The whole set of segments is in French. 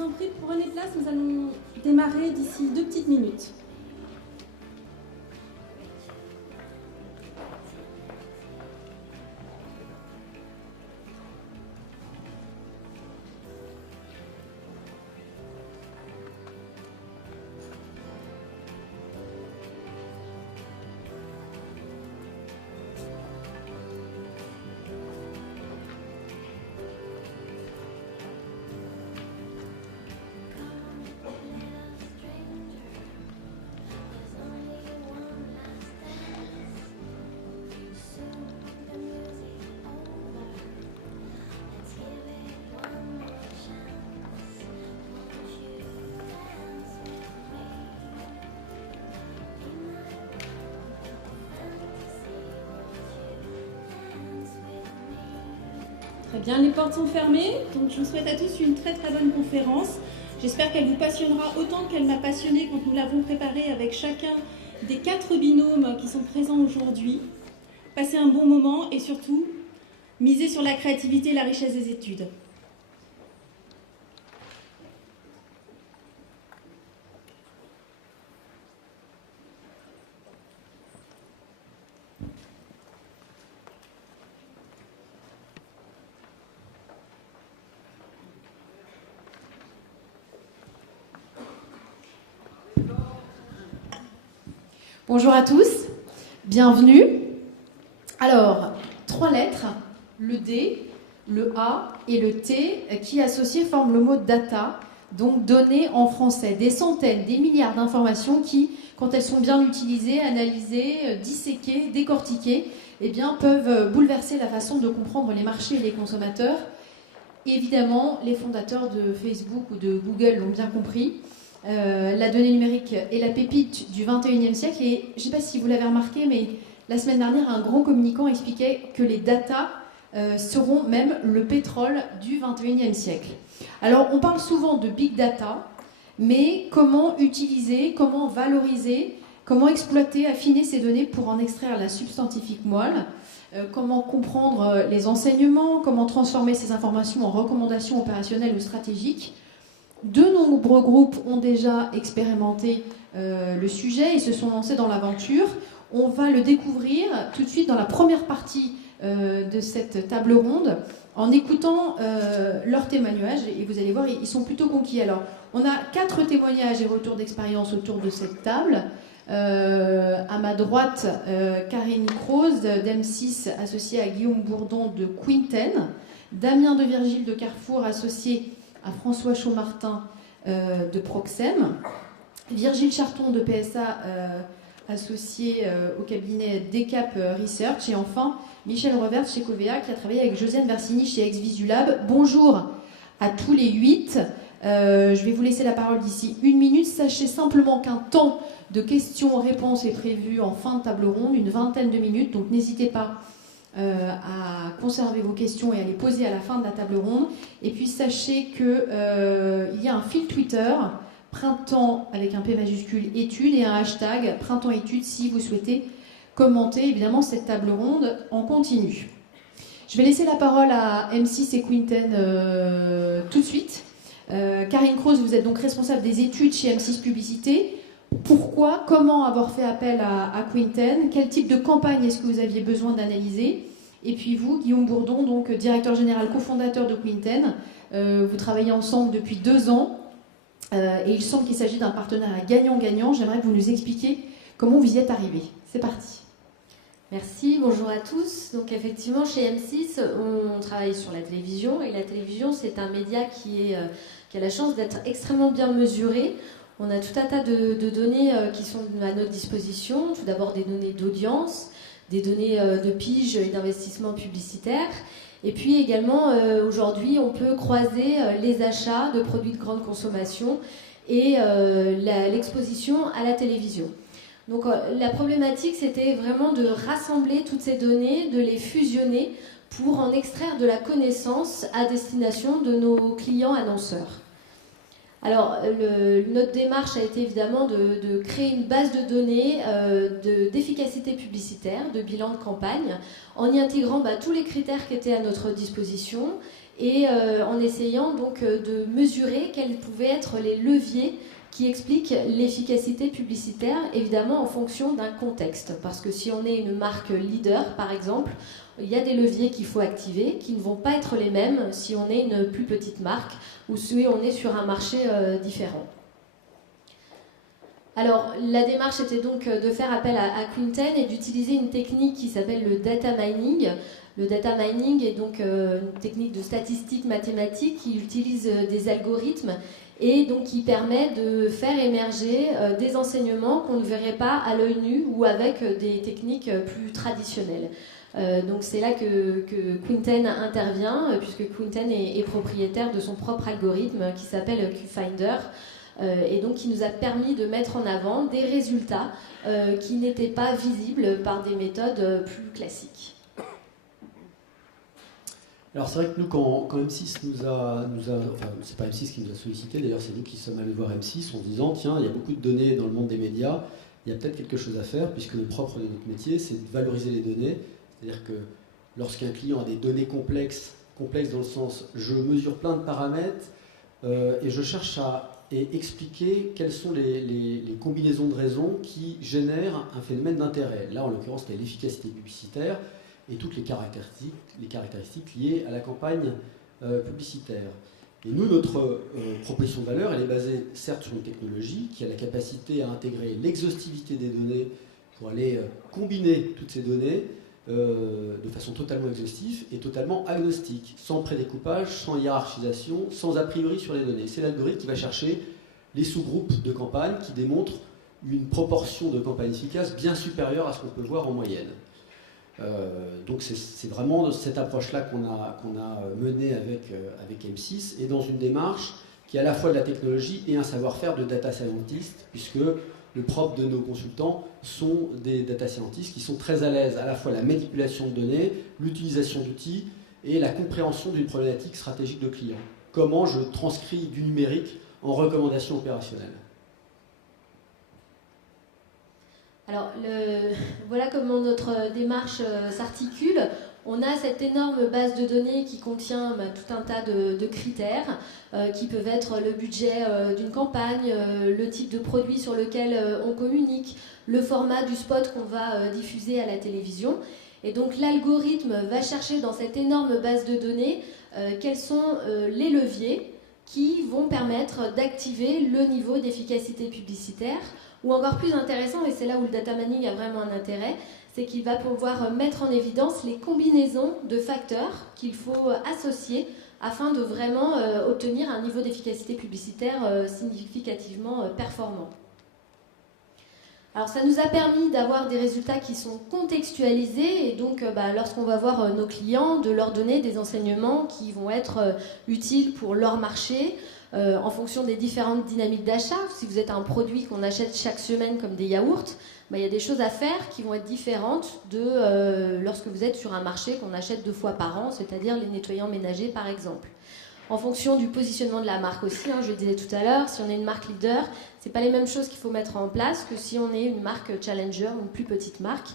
vous en prie, prenez place, nous allons démarrer d'ici 2 petites minutes. Très bien, les portes sont fermées, donc je vous souhaite à tous une très très bonne conférence. J'espère qu'elle vous passionnera autant qu'elle m'a passionnée quand nous l'avons préparée avec chacun des 4 binômes qui sont présents aujourd'hui. Passez un bon moment et surtout, misez sur la créativité et la richesse des études. Bonjour à tous, bienvenue. Alors, 3 lettres, le D, le A et le T, qui associés forment le mot data, donc données en français. Des centaines, des milliards d'informations qui, quand elles sont bien utilisées, analysées, disséquées, décortiquées, eh bien, peuvent bouleverser la façon de comprendre les marchés et les consommateurs. Évidemment, les fondateurs de Facebook ou de Google l'ont bien compris. La donnée numérique est la pépite du 21e siècle et je ne sais pas si vous l'avez remarqué, mais la semaine dernière, un grand communicant expliquait que les datas seront même le pétrole du 21e siècle. Alors, on parle souvent de big data, mais comment utiliser, comment valoriser, comment exploiter, affiner ces données pour en extraire la substantifique moelle, comment comprendre les enseignements, comment transformer ces informations en recommandations opérationnelles ou stratégiques. De nombreux groupes ont déjà expérimenté le sujet et se sont lancés dans l'aventure. On va le découvrir tout de suite dans la première partie de cette table ronde en écoutant leurs témoignages et vous allez voir, ils sont plutôt conquis. Alors, on a 4 témoignages et retours d'expérience autour de cette table. À ma droite, Karine Croze d'M6, associée à Guillaume Bourdon de Quinten, Damien de Virgile de Carrefour, associé à François Chaumartin de Proxem, Virgile Charton de PSA, associé au cabinet Decap Research, et enfin Michel Revert chez Covea, qui a travaillé avec Josiane Versini chez Exvisulab. Bonjour à tous les 8. Je vais vous laisser la parole d'ici 1 minute. Sachez simplement qu'un temps de questions-réponses est prévu en fin de table ronde, une vingtaine de minutes, donc n'hésitez pas à conserver vos questions et à les poser à la fin de la table ronde. Et puis sachez qu'il y a un fil Twitter, printemps avec un P majuscule études, et un hashtag printemps études si vous souhaitez commenter évidemment cette table ronde en continu. Je vais laisser la parole à M6 et Quinten tout de suite. Karine Croze, vous êtes donc responsable des études chez M6 Publicité. Pourquoi, comment avoir fait appel à Quinten? Quel type de campagne est-ce que vous aviez besoin d'analyser? Et puis vous, Guillaume Bourdon, donc directeur général cofondateur de Quinten, vous travaillez ensemble depuis 2 ans et il semble qu'il s'agit d'un partenariat gagnant-gagnant. J'aimerais que vous nous expliquiez comment vous y êtes arrivés. C'est parti. Merci, bonjour à tous. Donc effectivement, chez M6, on travaille sur la télévision et la télévision, c'est un média qui a la chance d'être extrêmement bien mesuré. On a tout un tas de données qui sont à notre disposition. Tout d'abord des données d'audience, des données de pige et d'investissement publicitaire. Et puis également, aujourd'hui, on peut croiser les achats de produits de grande consommation et l'exposition à la télévision. Donc la problématique, c'était vraiment de rassembler toutes ces données, de les fusionner pour en extraire de la connaissance à destination de nos clients annonceurs. Alors, notre démarche a été évidemment de créer une base de données d'efficacité publicitaire, de bilan de campagne, en y intégrant tous les critères qui étaient à notre disposition et en essayant donc de mesurer quels pouvaient être les leviers qui expliquent l'efficacité publicitaire, évidemment en fonction d'un contexte. Parce que si on est une marque leader, par exemple, il y a des leviers qu'il faut activer qui ne vont pas être les mêmes si on est une plus petite marque ou si on est sur un marché différent. Alors, la démarche était donc de faire appel à Quinten et d'utiliser une technique qui s'appelle le data mining. Le data mining est donc une technique de statistique mathématique qui utilise des algorithmes et donc qui permet de faire émerger des enseignements qu'on ne verrait pas à l'œil nu ou avec des techniques plus traditionnelles. Donc c'est là que Quinten intervient, puisque Quinten est propriétaire de son propre algorithme qui s'appelle QFinder, et donc qui nous a permis de mettre en avant des résultats qui n'étaient pas visibles par des méthodes plus classiques. Alors c'est vrai que nous, quand M6 enfin c'est pas M6 qui nous a sollicité, d'ailleurs c'est nous qui sommes allés voir M6 en se disant tiens, il y a beaucoup de données dans le monde des médias, il y a peut-être quelque chose à faire, puisque le propre de notre métier c'est de valoriser les données, c'est-à-dire que lorsqu'un client a des données complexes dans le sens je mesure plein de paramètres et je cherche à expliquer quelles sont les combinaisons de raisons qui génèrent un phénomène d'intérêt. Là en l'occurrence c'était l'efficacité publicitaire et toutes les caractéristiques liées à la campagne publicitaire. Et nous, notre proposition de valeur, elle est basée certes sur une technologie qui a la capacité à intégrer l'exhaustivité des données pour aller combiner toutes ces données de façon totalement exhaustive et totalement agnostique, sans prédécoupage, sans hiérarchisation, sans a priori sur les données. C'est l'algorithme qui va chercher les sous-groupes de campagnes qui démontrent une proportion de campagnes efficaces bien supérieure à ce qu'on peut voir en moyenne. Donc c'est vraiment cette approche-là qu'on a menée avec M6 et dans une démarche qui est à la fois de la technologie et un savoir-faire de data scientist, puisque le propre de nos consultants sont des data scientists qui sont très à l'aise à la fois la manipulation de données, l'utilisation d'outils et la compréhension d'une problématique stratégique de client. Comment je transcris du numérique en recommandations opérationnelles. Alors, voilà comment notre démarche s'articule. On a cette énorme base de données qui contient tout un tas de critères qui peuvent être le budget d'une campagne, le type de produit sur lequel on communique, le format du spot qu'on va diffuser à la télévision. Et donc l'algorithme va chercher dans cette énorme base de données quels sont les leviers qui vont permettre d'activer le niveau d'efficacité publicitaire. Ou encore plus intéressant, et c'est là où le data mining a vraiment un intérêt, c'est qu'il va pouvoir mettre en évidence les combinaisons de facteurs qu'il faut associer afin de vraiment obtenir un niveau d'efficacité publicitaire significativement performant. Alors ça nous a permis d'avoir des résultats qui sont contextualisés et donc lorsqu'on va voir nos clients, de leur donner des enseignements qui vont être utiles pour leur marché, en fonction des différentes dynamiques d'achat. Si vous êtes un produit qu'on achète chaque semaine comme des yaourts, il y a des choses à faire qui vont être différentes de lorsque vous êtes sur un marché qu'on achète 2 fois par an, c'est-à-dire les nettoyants ménagers par exemple. En fonction du positionnement de la marque aussi, je le disais tout à l'heure, si on est une marque leader, c'est pas les mêmes choses qu'il faut mettre en place que si on est une marque challenger ou une plus petite marque.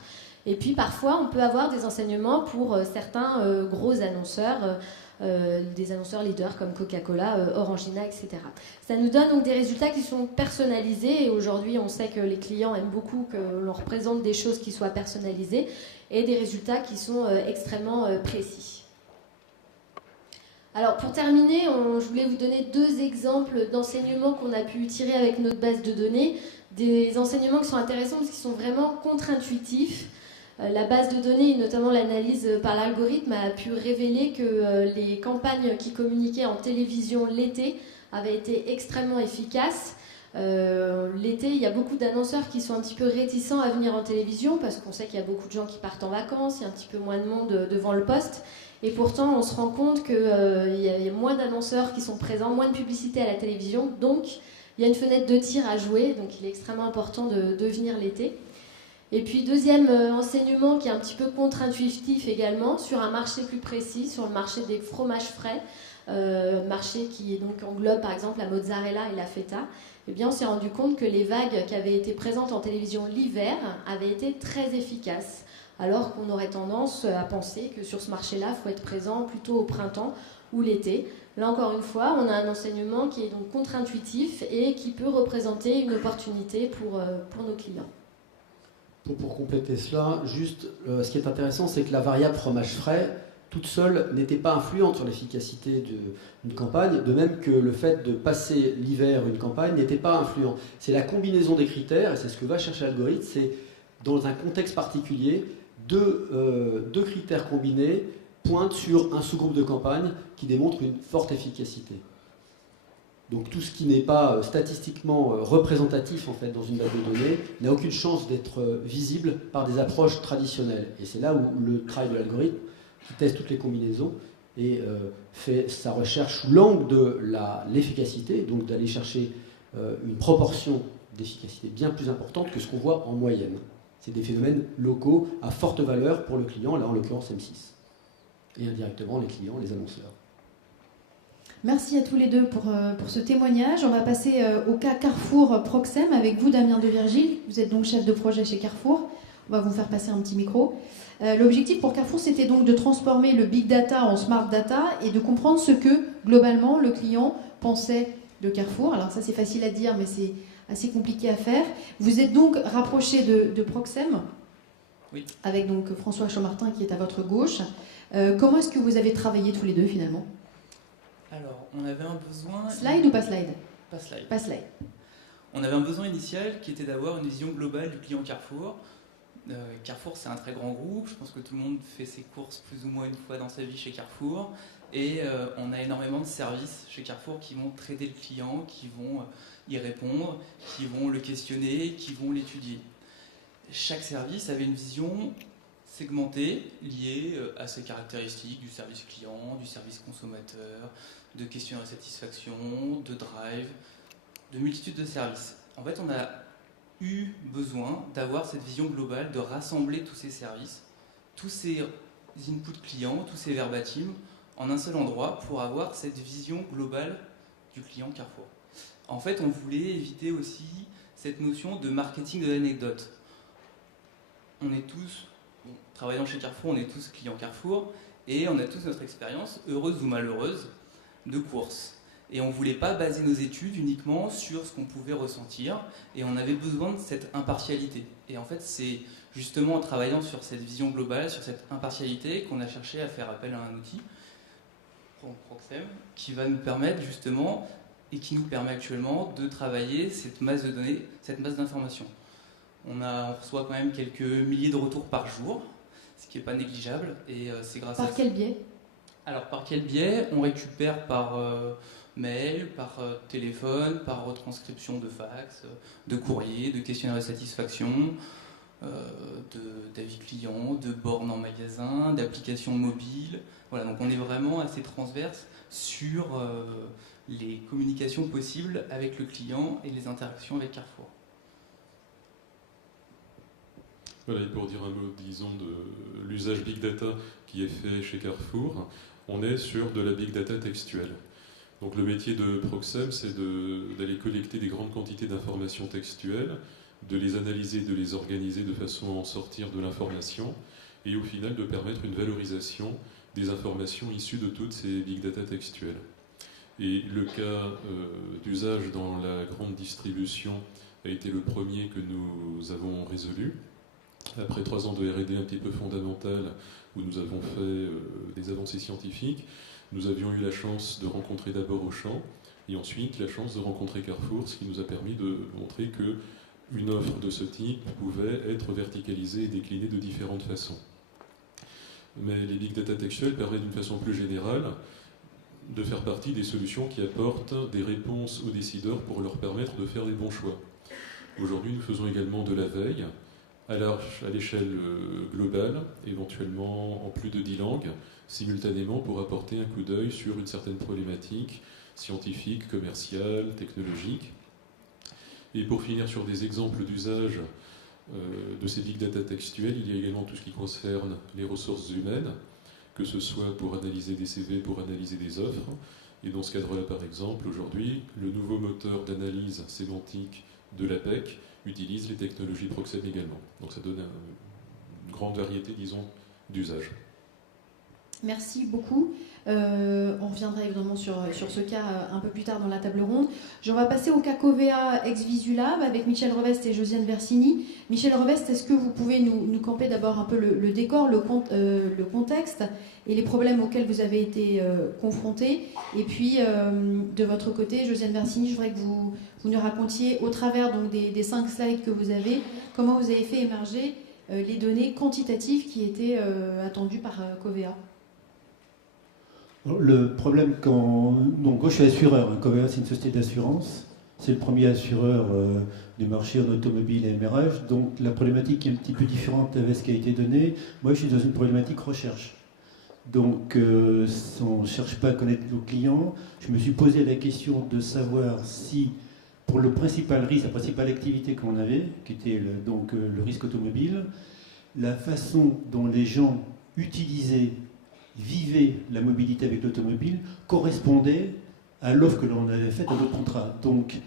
Et puis parfois on peut avoir des enseignements pour certains gros annonceurs, des annonceurs leaders comme Coca-Cola, Orangina, etc. Ça nous donne donc des résultats qui sont personnalisés et aujourd'hui on sait que les clients aiment beaucoup que l'on représente des choses qui soient personnalisées et des résultats qui sont extrêmement précis. Alors pour terminer, je voulais vous donner 2 exemples d'enseignements qu'on a pu tirer avec notre base de données, des enseignements qui sont intéressants parce qu'ils sont vraiment contre-intuitifs. La base de données, et notamment l'analyse par l'algorithme, a pu révéler que les campagnes qui communiquaient en télévision l'été avaient été extrêmement efficaces. L'été, il y a beaucoup d'annonceurs qui sont un petit peu réticents à venir en télévision parce qu'on sait qu'il y a beaucoup de gens qui partent en vacances, il y a un petit peu moins de monde devant le poste. Et pourtant, on se rend compte qu'il y a moins d'annonceurs qui sont présents, moins de publicité à la télévision. Donc, il y a une fenêtre de tir à jouer. Donc, il est extrêmement important de venir l'été. Et puis, deuxième enseignement qui est un petit peu contre-intuitif également, sur un marché plus précis, sur le marché des fromages frais, marché qui donc englobe par exemple la mozzarella et la feta. Eh bien, on s'est rendu compte que les vagues qui avaient été présentes en télévision l'hiver avaient été très efficaces. Alors qu'on aurait tendance à penser que sur ce marché-là, il faut être présent plutôt au printemps ou l'été. Là encore une fois, on a un enseignement qui est donc contre-intuitif et qui peut représenter une opportunité pour nos clients. Pour compléter cela, juste, ce qui est intéressant, c'est que la variable fromage frais, toute seule, n'était pas influente sur l'efficacité d'une campagne, de même que le fait de passer l'hiver une campagne n'était pas influent. C'est la combinaison des critères, et c'est ce que va chercher l'algorithme, c'est dans un contexte particulier, deux critères combinés pointent sur un sous-groupe de campagne qui démontre une forte efficacité. Donc tout ce qui n'est pas statistiquement représentatif en fait, dans une base de données n'a aucune chance d'être visible par des approches traditionnelles. Et c'est là où le travail de l'algorithme, qui teste toutes les combinaisons, et fait sa recherche sous l'angle de l'efficacité, donc d'aller chercher une proportion d'efficacité bien plus importante que ce qu'on voit en moyenne. C'est des phénomènes locaux à forte valeur pour le client, là en l'occurrence M6. Et indirectement les clients, les annonceurs. Merci à tous les deux pour ce témoignage. On va passer au cas Carrefour Proxem avec vous, Damien de Virgile. Vous êtes donc chef de projet chez Carrefour. On va vous faire passer un petit micro. L'objectif pour Carrefour, c'était donc de transformer le big data en smart data et de comprendre ce que, globalement, le client pensait de Carrefour. Alors ça, c'est facile à dire, mais c'est assez compliqué à faire. Vous êtes donc rapproché de Proxem, oui, avec donc François Chaumartin qui est à votre gauche. Comment est-ce que vous avez travaillé tous les deux, finalement ? Alors, on avait un besoin... Slide ou pas slide ? Pas slide. Pas slide. On avait un besoin initial qui était d'avoir une vision globale du client Carrefour. Carrefour, c'est un très grand groupe. Je pense que tout le monde fait ses courses plus ou moins une fois dans sa vie chez Carrefour. Et on a énormément de services chez Carrefour qui vont traiter le client, qui vont y répondre, qui vont le questionner, qui vont l'étudier. Chaque service avait une vision segmentée, liée à ses caractéristiques du service client, du service consommateur, de questionnaire de satisfaction, de drive, de multitude de services. En fait, on a eu besoin d'avoir cette vision globale, de rassembler tous ces services, tous ces inputs clients, tous ces verbatims en un seul endroit pour avoir cette vision globale du client Carrefour. En fait, on voulait éviter aussi cette notion de marketing de l'anecdote. On est tous, travaillant chez Carrefour, on est tous clients Carrefour et on a tous notre expérience, heureuse ou malheureuse, de course. Et on ne voulait pas baser nos études uniquement sur ce qu'on pouvait ressentir et on avait besoin de cette impartialité. Et en fait, c'est justement en travaillant sur cette vision globale, sur cette impartialité, qu'on a cherché à faire appel à un outil, Proxem, qui va nous permettre justement, et qui nous permet actuellement, de travailler cette masse de données, cette masse d'informations. On reçoit quand même quelques milliers de retours par jour, ce qui n'est pas négligeable. Et c'est grâce Par quel biais ? Alors, par quel biais ? On récupère par mail, par téléphone, par retranscription de fax, de courrier, de questionnaire de satisfaction, d'avis clients, de bornes en magasin, d'applications mobiles. Voilà, donc on est vraiment assez transverse sur les communications possibles avec le client et les interactions avec Carrefour. Voilà, et pour dire un mot, disons, de l'usage Big Data qui est fait chez Carrefour, on est sur de la Big Data textuelle. Donc le métier de Proxem, c'est d'aller collecter des grandes quantités d'informations textuelles, de les analyser, de les organiser de façon à en sortir de l'information, et au final de permettre une valorisation des informations issues de toutes ces Big Data textuelles. Et le cas d'usage dans la grande distribution a été le premier que nous avons résolu. Après 3 ans de R&D un petit peu fondamentale, où nous avons fait des avancées scientifiques, nous avions eu la chance de rencontrer d'abord Auchan, et ensuite la chance de rencontrer Carrefour, ce qui nous a permis de montrer qu'une offre de ce type pouvait être verticalisée et déclinée de différentes façons. Mais les big data textuels permettent d'une façon plus générale de faire partie des solutions qui apportent des réponses aux décideurs pour leur permettre de faire les bons choix. Aujourd'hui, nous faisons également de la veille, à l'échelle globale, éventuellement en plus de 10 langues, simultanément pour apporter un coup d'œil sur une certaine problématique scientifique, commerciale, technologique. Et pour finir sur des exemples d'usage de ces big data textuels, il y a également tout ce qui concerne les ressources humaines, que ce soit pour analyser des CV, pour analyser des offres. Et dans ce cadre-là, par exemple, aujourd'hui, le nouveau moteur d'analyse sémantique de l'APEC utilise les technologies Proxem également. Donc ça donne une grande variété, disons, d'usages. Merci beaucoup. On reviendra évidemment sur ce cas un peu plus tard dans la table ronde. On va passer au cas Covea ex Visulab avec Michel Revest et Josiane Versini. Michel Revest, est-ce que vous pouvez nous camper d'abord un peu le décor, le contexte et les problèmes auxquels vous avez été confrontés? Et puis, de votre côté, Josiane Versini, je voudrais que vous nous racontiez, au travers donc, des 5 slides que vous avez, comment vous avez fait émerger les données quantitatives qui étaient attendues par Covea. Le problème donc moi je suis assureur, hein. Covea c'est une société d'assurance, c'est le premier assureur du marché en automobile et MRF, donc la problématique est un petit peu différente avec ce qui a été donné. Moi je suis dans une problématique recherche, donc on ne cherche pas à connaître nos clients. Je me suis posé la question de savoir si pour le principal risque, la principale activité qu'on avait, qui était le risque automobile, la façon dont les gens utilisaient, vivaient la mobilité avec l'automobile correspondait à l'offre que l'on avait faite dans notre contrat. Donc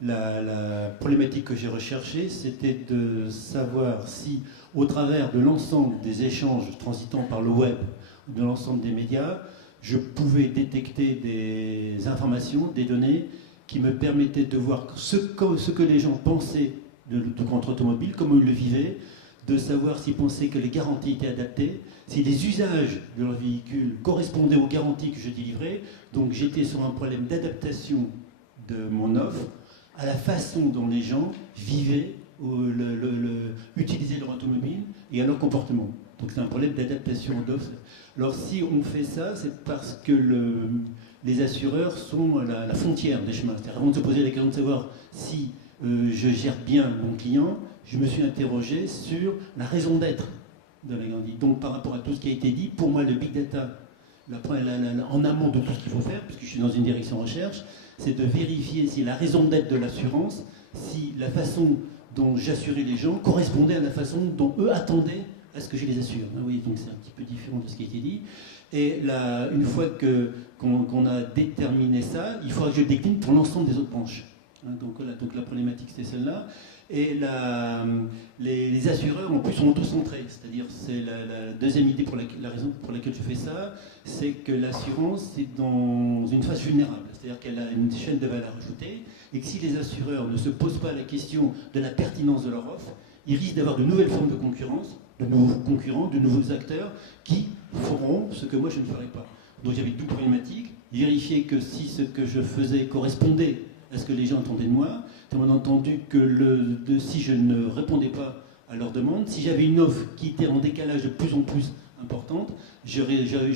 la problématique que j'ai recherchée, c'était de savoir si, au travers de l'ensemble des échanges transitant par le web, de l'ensemble des médias, je pouvais détecter des informations, des données qui me permettaient de voir ce que les gens pensaient de contre automobile, comment ils le vivaient, de savoir s'ils pensaient que les garanties étaient adaptées, si les usages de leur véhicule correspondaient aux garanties que je délivrais. Donc j'étais sur un problème d'adaptation de mon offre à la façon dont les gens vivaient, utilisaient leur automobile et à leur comportement. Donc c'est un problème d'adaptation d'offre. Alors si on fait ça, c'est parce que les assureurs sont à la frontière des chemins. C'est-à-dire, avant de se poser la question de savoir si je gère bien mon client, je me suis interrogé sur la raison d'être de la garantie. Donc par rapport à tout ce qui a été dit, pour moi le big data, en amont de tout ce qu'il faut faire, puisque je suis dans une direction recherche, c'est de vérifier si la raison d'être de l'assurance, si la façon dont j'assurais les gens correspondait à la façon dont eux attendaient à ce que je les assure. Oui, donc c'est un petit peu différent de ce qui a été dit. Et là, une fois qu'on a déterminé ça, il faudra que je le décline pour l'ensemble des autres branches. Donc la problématique c'est celle-là. Et les assureurs en plus sont auto-centrés, c'est-à-dire c'est la deuxième idée la raison pour laquelle je fais ça, c'est que l'assurance est dans une phase vulnérable, c'est-à-dire qu'elle a une chaîne de valeur ajoutée et que si les assureurs ne se posent pas la question de la pertinence de leur offre, ils risquent d'avoir de nouvelles formes de concurrence, de nouveaux concurrents, de nouveaux acteurs qui feront ce que moi je ne ferai pas. Donc j'avais deux problématiques, vérifier que si ce que je faisais correspondait à ce que les gens attendaient de moi, on a entendu que si je ne répondais pas à leurs demandes, si j'avais une offre qui était en décalage de plus en plus importante, je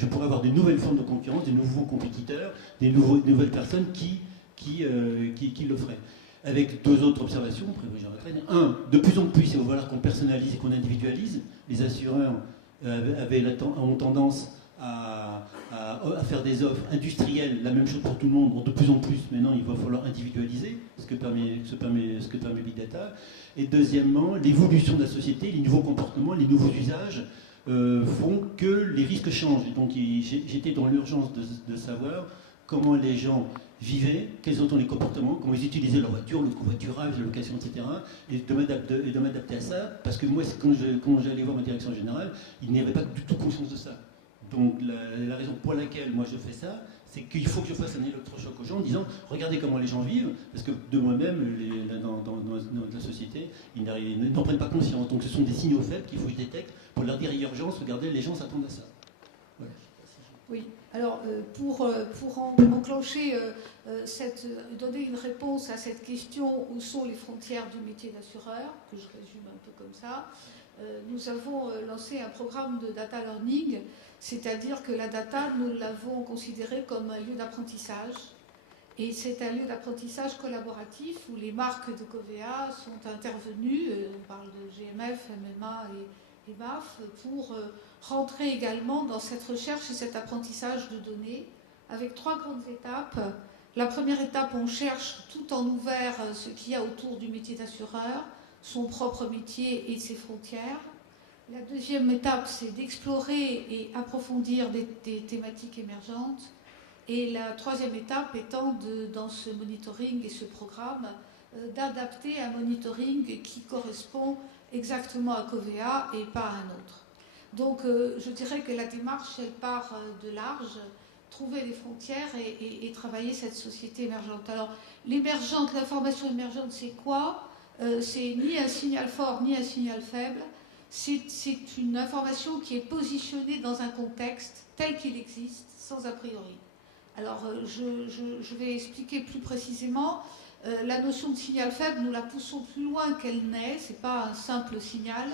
pourrais avoir de nouvelles formes de concurrence, des nouveaux compétiteurs, des nouvelles personnes qui l'offraient. Avec deux autres observations, un, de plus en plus, il va falloir qu'on personnalise et qu'on individualise. Les assureurs ont tendance à faire des offres industrielles, la même chose pour tout le monde, de plus en plus. Maintenant, il va falloir individualiser ce que permet Big Data. Et deuxièmement, l'évolution de la société, les nouveaux comportements, les nouveaux usages font que les risques changent. Et donc, j'étais dans l'urgence de savoir comment les gens vivaient, quels sont les comportements, comment ils utilisaient leur voiture, le covoiturage, la location, etc. Et de m'adapter à ça, parce que moi, quand j'allais voir ma direction générale, ils n'avaient pas du tout conscience de ça. Donc la raison pour laquelle moi je fais ça, c'est qu'il faut que je fasse un électrochoc aux gens en disant regardez comment les gens vivent, parce que de moi-même, dans la société, ils n'en prennent pas conscience. Donc ce sont des signaux faibles qu'il faut que je détecte pour leur dire urgence, regardez, les gens s'attendent à ça. Voilà. Oui, alors pour enclencher, donner une réponse à cette question où sont les frontières du métier d'assureur, que je résume un peu comme ça, nous avons lancé un programme de data learning, c'est-à-dire que la data, nous l'avons considérée comme un lieu d'apprentissage. Et c'est un lieu d'apprentissage collaboratif où les marques de Covea sont intervenues, on parle de GMF, MMA et BAF, pour rentrer également dans cette recherche et cet apprentissage de données avec 3 grandes étapes. La première étape, on cherche tout en ouvert ce qu'il y a autour du métier d'assureur, son propre métier et ses frontières. La deuxième étape, c'est d'explorer et approfondir des thématiques émergentes. Et la troisième étape étant, dans ce monitoring et ce programme, d'adapter un monitoring qui correspond exactement à Covea et pas à un autre. Donc je dirais que la démarche, elle part de large, trouver les frontières et travailler cette société émergente. Alors l'émergente, l'information émergente, c'est quoi? C'est ni un signal fort ni un signal faible. C'est une information qui est positionnée dans un contexte tel qu'il existe, sans a priori. Alors je vais expliquer plus précisément. La notion de signal faible, nous la poussons plus loin qu'elle n'est. Ce n'est pas un simple signal,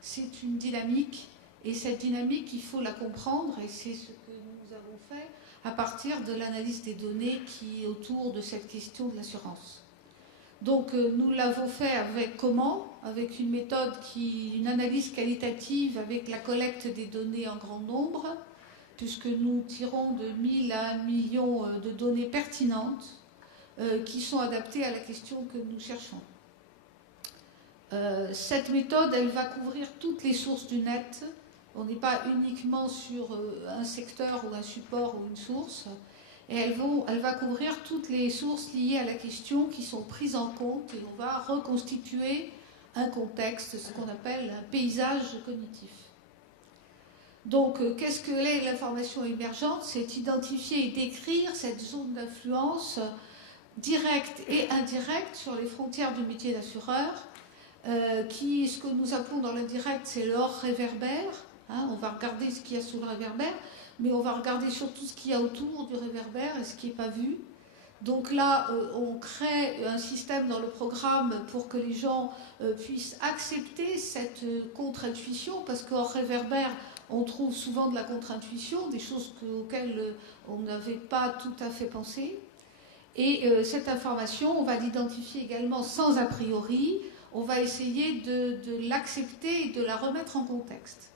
c'est une dynamique. Et cette dynamique, il faut la comprendre, et c'est ce que nous avons fait à partir de l'analyse des données qui est autour de cette question de l'assurance. Donc nous l'avons fait avec comment? Avec une méthode une analyse qualitative avec la collecte des données en grand nombre, puisque nous tirons de 1000 à 1 million de données pertinentes qui sont adaptées à la question que nous cherchons. Cette méthode, elle va couvrir toutes les sources du net. On n'est pas uniquement sur un secteur ou un support ou une source. Et elle va couvrir toutes les sources liées à la question qui sont prises en compte, et on va reconstituer un contexte, ce qu'on appelle un paysage cognitif. Donc, qu'est-ce que est l'information émergente? C'est identifier et décrire cette zone d'influence directe et indirecte sur les frontières du métier d'assureur, ce que nous appelons dans l'indirect, c'est le hors réverbère. Hein, on va regarder ce qu'il y a sous le réverbère, mais on va regarder surtout ce qu'il y a autour du réverbère et ce qui n'est pas vu. Donc là, on crée un système dans le programme pour que les gens puissent accepter cette contre-intuition, parce qu'hors réverbère, on trouve souvent de la contre-intuition, des choses auxquelles on n'avait pas tout à fait pensé. Et cette information, on va l'identifier également sans a priori, on va essayer de l'accepter et de la remettre en contexte.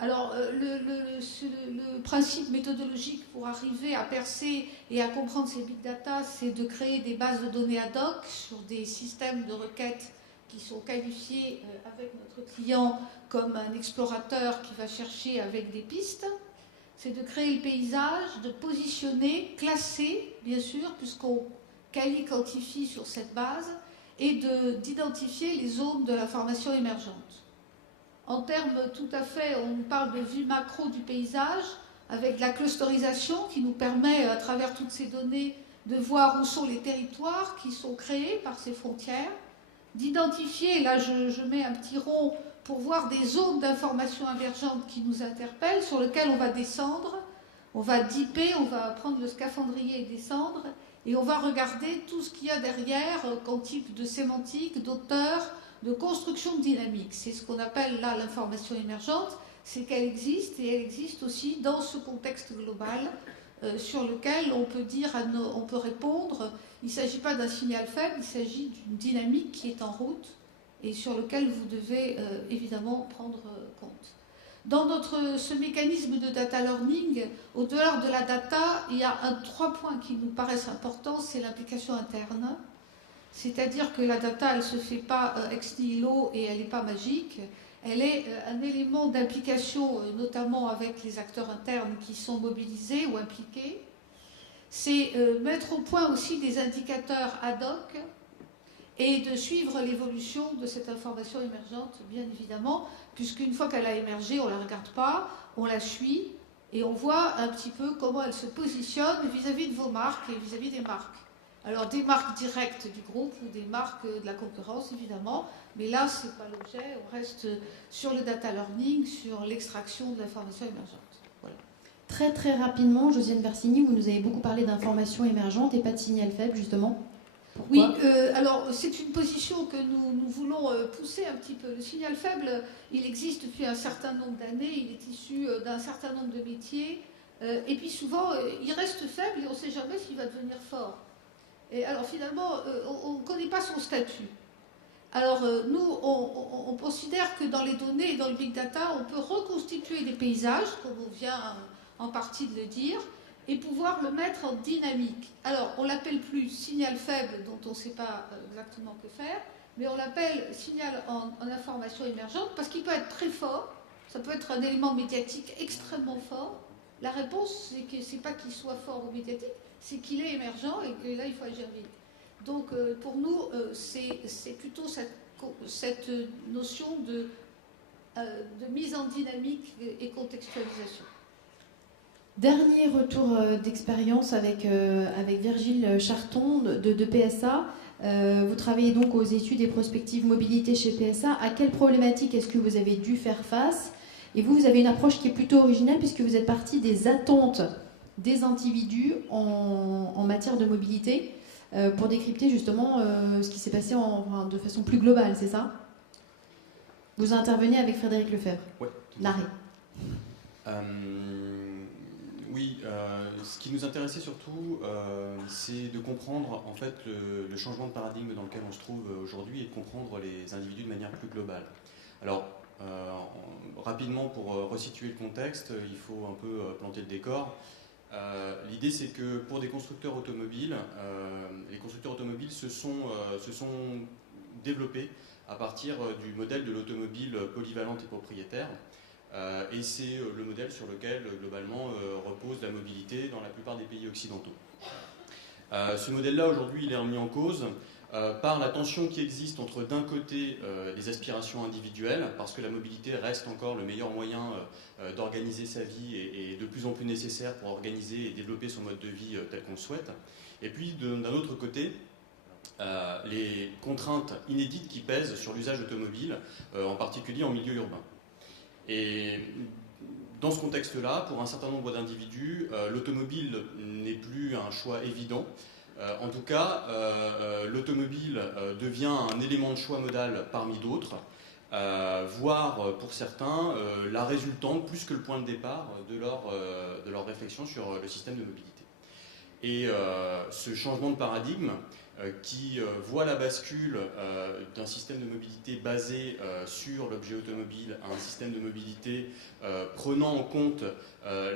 Alors, le principe méthodologique pour arriver à percer et à comprendre ces big data, c'est de créer des bases de données ad hoc sur des systèmes de requêtes qui sont qualifiés avec notre client comme un explorateur qui va chercher avec des pistes. C'est de créer le paysage, de positionner, classer, bien sûr, puisqu'on quantifie sur cette base, et d'identifier les zones de l'information émergente. En termes tout à fait, on parle de vue macro du paysage, avec la clusterisation qui nous permet, à travers toutes ces données, de voir où sont les territoires qui sont créés par ces frontières, d'identifier, là je mets un petit rond pour voir des zones d'information émergente qui nous interpellent, sur lesquelles on va descendre, on va dipper, on va prendre le scaphandrier et descendre, et on va regarder tout ce qu'il y a derrière, qu'en type de sémantique, d'auteur, de construction de dynamique. C'est ce qu'on appelle là l'information émergente, c'est qu'elle existe, et elle existe aussi dans ce contexte global sur lequel on peut on peut répondre. Il ne s'agit pas d'un signal faible, il s'agit d'une dynamique qui est en route et sur lequel vous devez évidemment prendre compte. Dans ce mécanisme de data learning, au-delà de la data, il y a 3 points qui nous paraissent importants, c'est l'implication interne. C'est-à-dire que la data, elle ne se fait pas ex nihilo et elle n'est pas magique. Elle est un élément d'implication, notamment avec les acteurs internes qui sont mobilisés ou impliqués. C'est mettre au point aussi des indicateurs ad hoc et de suivre l'évolution de cette information émergente, bien évidemment, puisqu'une fois qu'elle a émergé, on ne la regarde pas, on la suit et on voit un petit peu comment elle se positionne vis-à-vis de vos marques et vis-à-vis des marques. Alors des marques directes du groupe ou des marques de la concurrence, évidemment, mais là, ce n'est pas l'objet, on reste sur le data learning, sur l'extraction de l'information émergente. Voilà. Très très rapidement, Josiane Versini, vous nous avez beaucoup parlé d'informations émergentes et pas de signal faible, justement. Pourquoi ? Oui, alors c'est une position que nous voulons pousser un petit peu. Le signal faible, il existe depuis un certain nombre d'années, il est issu d'un certain nombre de métiers, et puis souvent, il reste faible et on ne sait jamais s'il va devenir fort. Et alors finalement, on ne connaît pas son statut. Alors nous, on considère que dans les données et dans le big data, on peut reconstituer des paysages, comme on vient en partie de le dire, et pouvoir le mettre en dynamique. Alors on ne l'appelle plus signal faible, dont on ne sait pas exactement que faire, mais on l'appelle signal en information émergente, parce qu'il peut être très fort, ça peut être un élément médiatique extrêmement fort. La réponse, c'est que c'est pas qu'il soit fort ou médiatique, c'est qu'il est émergent et que là, il faut agir vite. Donc, pour nous, c'est plutôt cette notion de de mise en dynamique et contextualisation. Dernier retour d'expérience avec Virgile Charton de PSA. Vous travaillez donc aux études et prospectives mobilité chez PSA. À quelle problématique est-ce que vous avez dû faire face? Et vous avez une approche qui est plutôt originale puisque vous êtes parti des attentes des individus en matière de mobilité pour décrypter justement ce qui s'est passé de façon plus globale, c'est ça? Vous intervenez avec Frédéric Lefebvre. Ouais, L'arrêt. Oui, ce qui nous intéressait surtout, c'est de comprendre en fait le changement de paradigme dans lequel on se trouve aujourd'hui et de comprendre les individus de manière plus globale. Alors, rapidement, pour resituer le contexte, il faut un peu planter le décor. L'idée, c'est que pour des constructeurs automobiles, les constructeurs automobiles se sont développés à partir du modèle de l'automobile polyvalente et propriétaire. Et c'est le modèle sur lequel, globalement, repose la mobilité dans la plupart des pays occidentaux. Ce modèle-là, aujourd'hui, il est remis en cause par la tension qui existe entre, d'un côté, les aspirations individuelles, parce que la mobilité reste encore le meilleur moyen d'organiser sa vie et de plus en plus nécessaire pour organiser et développer son mode de vie tel qu'on le souhaite. Et puis, d'un autre côté, les contraintes inédites qui pèsent sur l'usage automobile, en particulier en milieu urbain. Et dans ce contexte-là, pour un certain nombre d'individus, l'automobile n'est plus un choix évident. En tout cas, l'automobile devient un élément de choix modal parmi d'autres, voire pour certains la résultante plus que le point de départ de leur réflexion sur le système de mobilité. Et ce changement de paradigme qui voit la bascule d'un système de mobilité basé sur l'objet automobile à un système de mobilité prenant en compte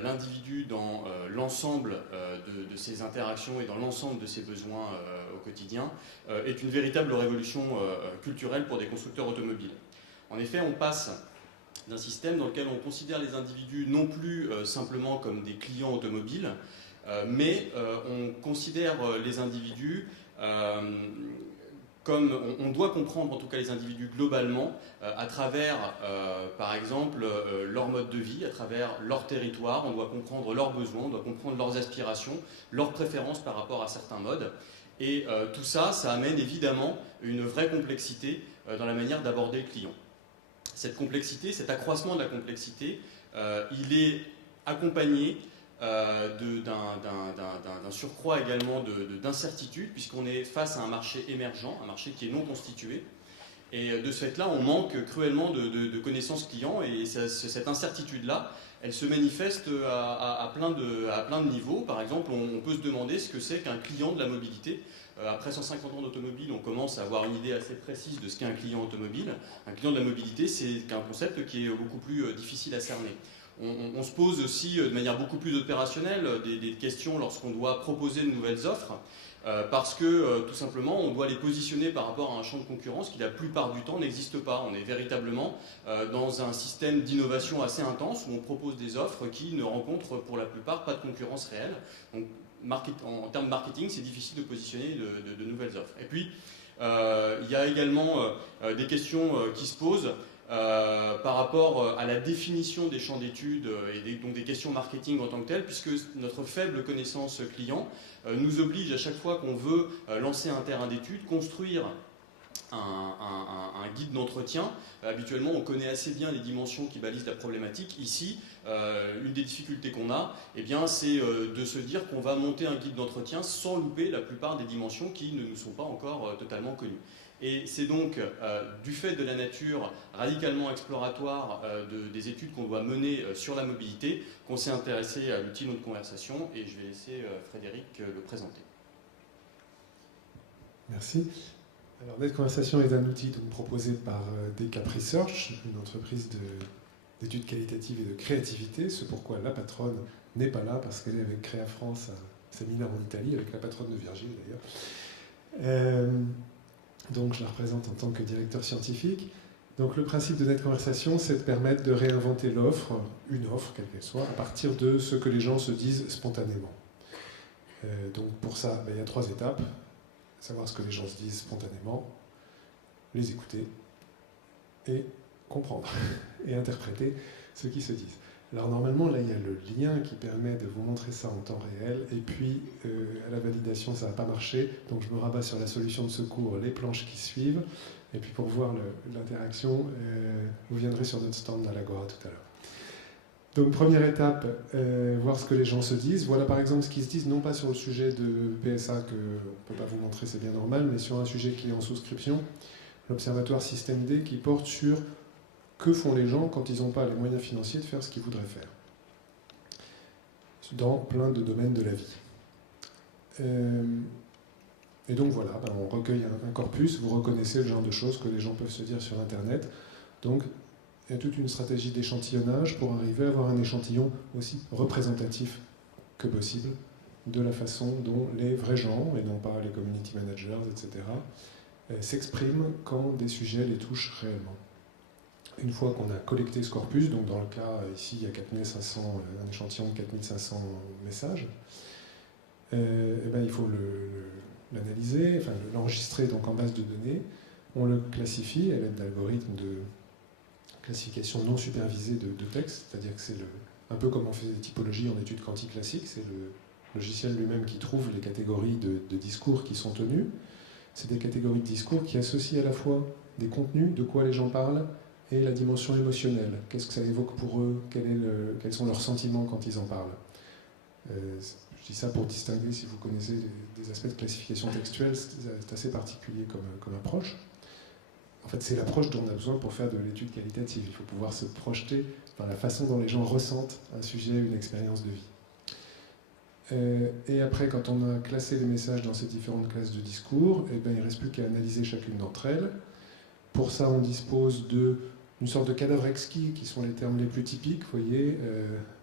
l'individu dans l'ensemble de ses interactions et dans l'ensemble de ses besoins au quotidien, est une véritable révolution culturelle pour des constructeurs automobiles. En effet, on passe d'un système dans lequel on considère les individus non plus simplement comme des clients automobiles, mais on considère les individus comme on doit comprendre en tout cas les individus globalement à travers par exemple leur mode de vie, à travers leur territoire, on doit comprendre leurs besoins, on doit comprendre leurs aspirations, leurs préférences par rapport à certains modes. Et tout ça, ça amène évidemment une vraie complexité dans la manière d'aborder le client. Cette complexité, cet accroissement de la complexité, il est accompagné d'un surcroît également d'incertitude, puisqu'on est face à un marché émergent, un marché qui est non constitué. Et de ce fait-là, on manque cruellement de connaissances clients, et cette incertitude-là, elle se manifeste à plein de niveaux. Par exemple, on peut se demander ce que c'est qu'un client de la mobilité. Après 150 ans d'automobile, on commence à avoir une idée assez précise de ce qu'est un client automobile. Un client de la mobilité, c'est un concept qui est beaucoup plus difficile à cerner. On se pose aussi de manière beaucoup plus opérationnelle des questions lorsqu'on doit proposer de nouvelles offres, parce que tout simplement on doit les positionner par rapport à un champ de concurrence qui la plupart du temps n'existe pas. On est véritablement dans un système d'innovation assez intense où on propose des offres qui ne rencontrent pour la plupart pas de concurrence réelle. Donc, en termes de marketing, c'est difficile de positionner de nouvelles offres. Et puis, il y a également des questions qui se posent par rapport à la définition des champs d'études et donc des questions marketing en tant que telles, puisque notre faible connaissance client nous oblige à chaque fois qu'on veut lancer un terrain d'études, construire un guide d'entretien. Habituellement, on connaît assez bien les dimensions qui balisent la problématique. Ici, une des difficultés qu'on a, eh bien, c'est de se dire qu'on va monter un guide d'entretien sans louper la plupart des dimensions qui ne nous sont pas encore totalement connues. Et c'est donc du fait de la nature radicalement exploratoire des études qu'on doit mener sur la mobilité qu'on s'est intéressé à l'outil de notre conversation, et je vais laisser Frédéric le présenter. Merci. Alors, Net Conversation est un outil donc proposé par Decap Research, une entreprise d'études qualitatives et de créativité, ce pourquoi la patronne n'est pas là, parce qu'elle est avec Créa France, un séminaire en Italie, avec la patronne de Virgile d'ailleurs. Donc je la représente en tant que directeur scientifique. Donc le principe de Net Conversation, c'est de permettre de réinventer l'offre, une offre, quelle qu'elle soit, à partir de ce que les gens se disent spontanément. Donc pour ça, il y a 3 étapes. Savoir ce que les gens se disent spontanément, les écouter et comprendre et interpréter ce qui se dit. Alors normalement, là, il y a le lien qui permet de vous montrer ça en temps réel, et puis à la validation, ça n'a pas marché, donc je me rabats sur la solution de secours, les planches qui suivent, et puis pour voir l'interaction, vous viendrez sur notre stand à l'Agora tout à l'heure. Donc première étape, voir ce que les gens se disent. Voilà par exemple ce qu'ils se disent, non pas sur le sujet de PSA, qu'on ne peut pas vous montrer, c'est bien normal, mais sur un sujet qui est en souscription, l'Observatoire Système D, qui porte sur que font les gens quand ils n'ont pas les moyens financiers de faire ce qu'ils voudraient faire, dans plein de domaines de la vie. Et donc voilà, on recueille un corpus, vous reconnaissez le genre de choses que les gens peuvent se dire sur Internet. Donc il y a toute une stratégie d'échantillonnage pour arriver à avoir un échantillon aussi représentatif que possible de la façon dont les vrais gens, et non pas les community managers, etc., s'expriment quand des sujets les touchent réellement. Une fois qu'on a collecté ce corpus, donc dans le cas ici il y a 4500, un échantillon de 4500 messages, et ben il faut l'analyser, enfin l'enregistrer donc en base de données, on le classifie à l'aide d'algorithmes de classification non supervisée de texte, c'est-à-dire que c'est un peu comme on fait des typologies en études quantiques classiques, c'est le logiciel lui-même qui trouve les catégories de discours qui sont tenus. C'est des catégories de discours qui associent à la fois des contenus, de quoi les gens parlent, et la dimension émotionnelle. Qu'est-ce que ça évoque pour eux? Quels sont leurs sentiments quand ils en parlent? Je dis ça pour distinguer, si vous connaissez des aspects de classification textuelle, c'est assez particulier comme approche. En fait, c'est l'approche dont on a besoin pour faire de l'étude qualitative. Il faut pouvoir se projeter dans la façon dont les gens ressentent un sujet, une expérience de vie. Et après, quand on a classé les messages dans ces différentes classes de discours, eh ben, il ne reste plus qu'à analyser chacune d'entre elles. Pour ça, on dispose d'une sorte de cadavre exquis, qui sont les termes les plus typiques. Vous voyez,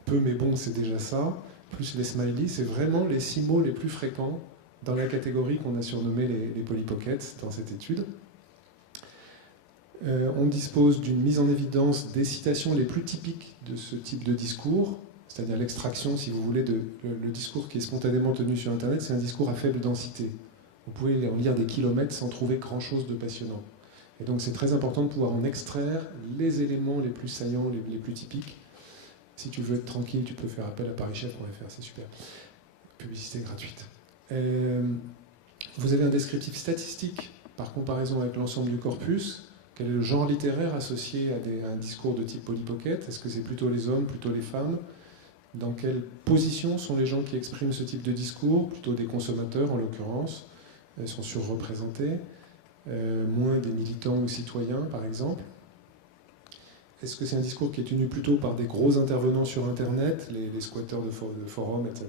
peu mais bon, c'est déjà ça. Plus les smileys, c'est vraiment les 6 mots les plus fréquents dans la catégorie qu'on a surnommée les Polly Pockets dans cette étude. On dispose d'une mise en évidence des citations les plus typiques de ce type de discours, c'est-à-dire l'extraction, si vous voulez, le discours qui est spontanément tenu sur Internet, c'est un discours à faible densité. Vous pouvez en lire des kilomètres sans trouver grand-chose de passionnant. Et donc c'est très important de pouvoir en extraire les éléments les plus saillants, les plus typiques. Si tu veux être tranquille, tu peux faire appel à parischef.fr, c'est super. Publicité gratuite. Vous avez un descriptif statistique par comparaison avec l'ensemble du corpus. Quel est le genre littéraire associé à un discours de type Polly Pocket? Est-ce que c'est plutôt les hommes, plutôt les femmes? Dans quelle position sont les gens qui expriment ce type de discours? Plutôt des consommateurs en l'occurrence. Ils sont surreprésentés. Moins des militants ou citoyens par exemple. Est-ce que c'est un discours qui est tenu plutôt par des gros intervenants sur Internet, les squatteurs de forums, etc.,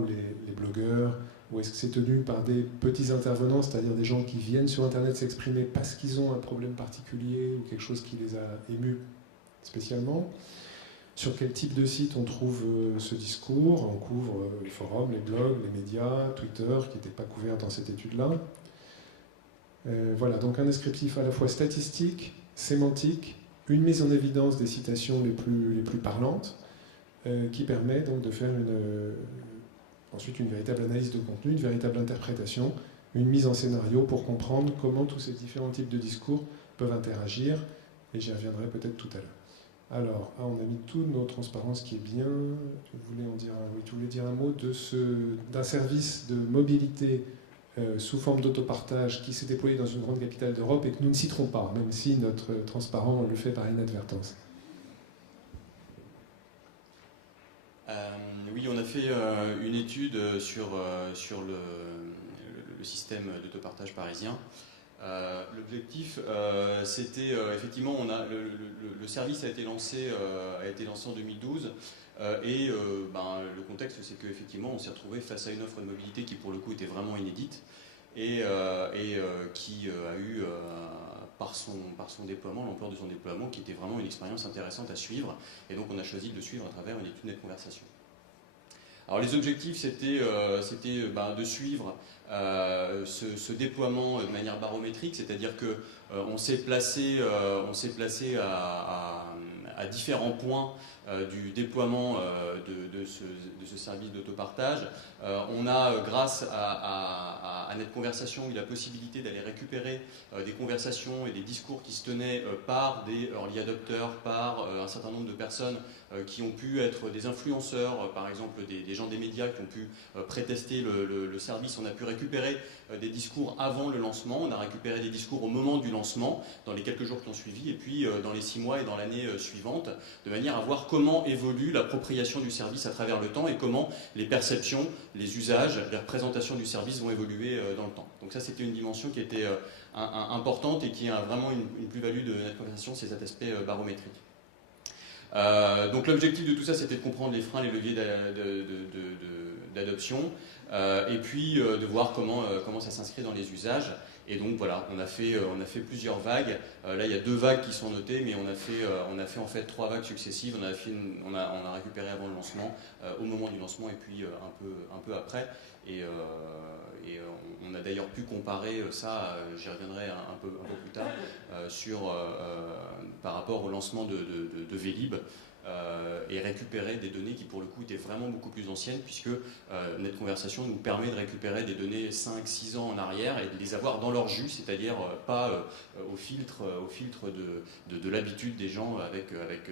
ou les blogueurs? Ou est-ce que c'est tenu par des petits intervenants, c'est-à-dire des gens qui viennent sur Internet s'exprimer parce qu'ils ont un problème particulier ou quelque chose qui les a émus spécialement? Sur quel type de site on trouve ce discours? On couvre les forums, les blogs, les médias, Twitter, qui n'étaient pas couverts dans cette étude-là. Voilà, donc un descriptif à la fois statistique, sémantique, une mise en évidence des citations les plus parlantes, qui permet donc de faire ensuite une véritable analyse de contenu, une véritable interprétation, une mise en scénario pour comprendre comment tous ces différents types de discours peuvent interagir, et j'y reviendrai peut-être tout à l'heure. Alors, on a mis toutes nos transparences qui est bien. Tu voulais dire un mot d'un service de mobilité sous forme d'autopartage qui s'est déployé dans une grande capitale d'Europe et que nous ne citerons pas, même si notre transparent le fait par inadvertance. Oui, on a fait une étude sur le système d'autopartage parisien. L'objectif, c'était effectivement, le service a été lancé en 2012. Le contexte, c'est qu'effectivement, on s'est retrouvé face à une offre de mobilité qui, pour le coup, était vraiment inédite et qui a eu, par son déploiement, l'ampleur de son déploiement, qui était vraiment une expérience intéressante à suivre. Et donc, on a choisi de le suivre à travers une étude NetConversation. Alors, les objectifs, c'était de suivre ce déploiement de manière barométrique, c'est-à-dire qu'on s'est placé à à différents points du déploiement de ce service d'autopartage. On a, grâce à NetConversation, eu la possibilité d'aller récupérer des conversations et des discours qui se tenaient par des early adopters, par un certain nombre de personnes qui ont pu être des influenceurs, par exemple des gens des médias qui ont pu prétester le service. On a pu récupérer des discours avant le lancement, on a récupéré des discours au moment du lancement, dans les quelques jours qui ont suivi, et puis dans les 6 mois et dans l'année suivante, de manière à voir comment évolue l'appropriation du service à travers le temps et comment les perceptions, les usages, les représentations du service vont évoluer dans le temps. Donc ça, c'était une dimension qui était importante et qui a vraiment une plus-value de NetConversation, c'est cet aspect barométrique. Donc l'objectif de tout ça, c'était de comprendre les freins, les leviers d'adoption, et puis de voir comment ça s'inscrit dans les usages. Et donc voilà, on a fait plusieurs vagues. Là, il y a 2 vagues qui sont notées, mais on a fait en fait 3 vagues successives. On a récupéré avant le lancement, au moment du lancement, et puis un peu après. Et on a d'ailleurs pu comparer ça, j'y reviendrai un peu plus tard, par rapport au lancement de Vélib, et récupérer des données qui pour le coup étaient vraiment beaucoup plus anciennes, puisque NetConversation nous permet de récupérer des données 5-6 ans en arrière et de les avoir dans leur jus, c'est-à-dire pas au filtre de l'habitude des gens avec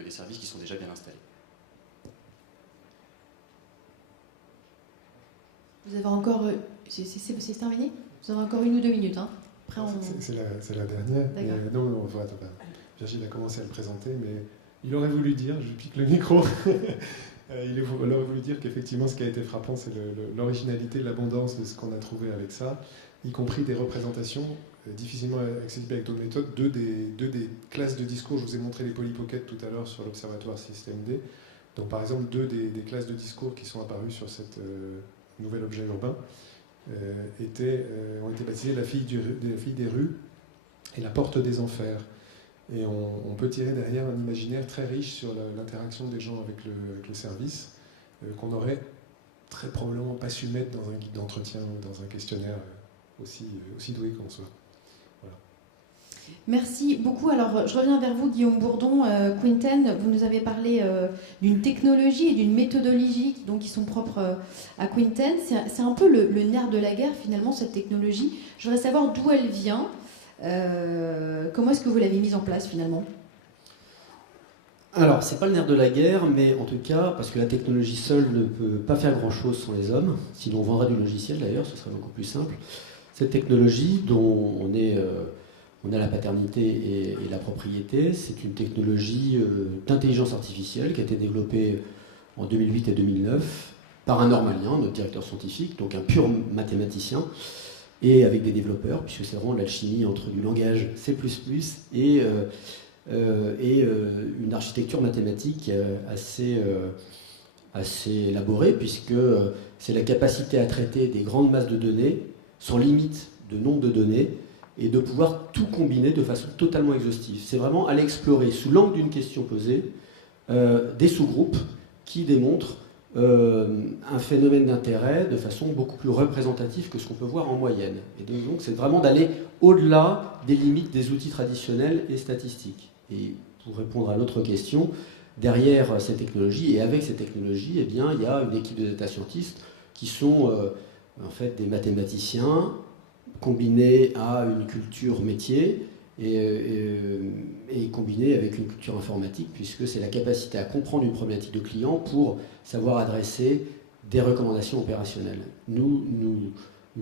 des services qui sont déjà bien installés. Vous avez encore... C'est terminé? Vous avez encore 1 ou 2 minutes. Hein. Après, c'est la dernière. Non, Virgile a commencé à le présenter, mais il aurait voulu dire, je pique le micro, il aurait voulu dire qu'effectivement ce qui a été frappant, c'est l'originalité, l'abondance de ce qu'on a trouvé avec ça, y compris des représentations difficilement accessibles avec d'autres méthodes, deux des classes de discours. Je vous ai montré les polypockets tout à l'heure sur l'observatoire SystemD. Donc par exemple, 2 des classes de discours qui sont apparues sur cet nouvel objet urbain ont été baptisées la fille des rues et la porte des enfers. Et on peut tirer derrière un imaginaire très riche sur l'interaction des gens avec le service, qu'on n'aurait très probablement pas su mettre dans un guide d'entretien ou dans un questionnaire aussi doué qu'on soit. Voilà. Merci beaucoup. Alors, je reviens vers vous, Guillaume Bourdon. Quinten, vous nous avez parlé d'une technologie et d'une méthodologie qui sont propres à Quinten. C'est un peu le nerf de la guerre, finalement, cette technologie. Je voudrais savoir d'où elle vient. Comment est-ce que vous l'avez mise en place finalement? Alors, c'est pas le nerf de la guerre, mais en tout cas, parce que la technologie seule ne peut pas faire grand-chose sans les hommes, sinon on vendrait du logiciel d'ailleurs, ce serait beaucoup plus simple. Cette technologie dont on a la paternité et la propriété, c'est une technologie d'intelligence artificielle qui a été développée en 2008 et 2009 par un normalien, notre directeur scientifique, donc un pur mathématicien, et avec des développeurs, puisque c'est vraiment l'alchimie entre du langage C++ et une architecture mathématique assez élaborée, puisque c'est la capacité à traiter des grandes masses de données, sans limite de nombre de données, et de pouvoir tout combiner de façon totalement exhaustive. C'est vraiment aller explorer, sous l'angle d'une question posée, des sous-groupes qui démontrent un phénomène d'intérêt de façon beaucoup plus représentative que ce qu'on peut voir en moyenne. Et donc c'est vraiment d'aller au-delà des limites des outils traditionnels et statistiques. Et pour répondre à l'autre question, derrière ces technologies et avec ces technologies, eh bien, il y a une équipe de data scientists qui sont en fait des mathématiciens combinés à une culture métier et combiné avec une culture informatique, puisque c'est la capacité à comprendre une problématique de client pour savoir adresser des recommandations opérationnelles. Nous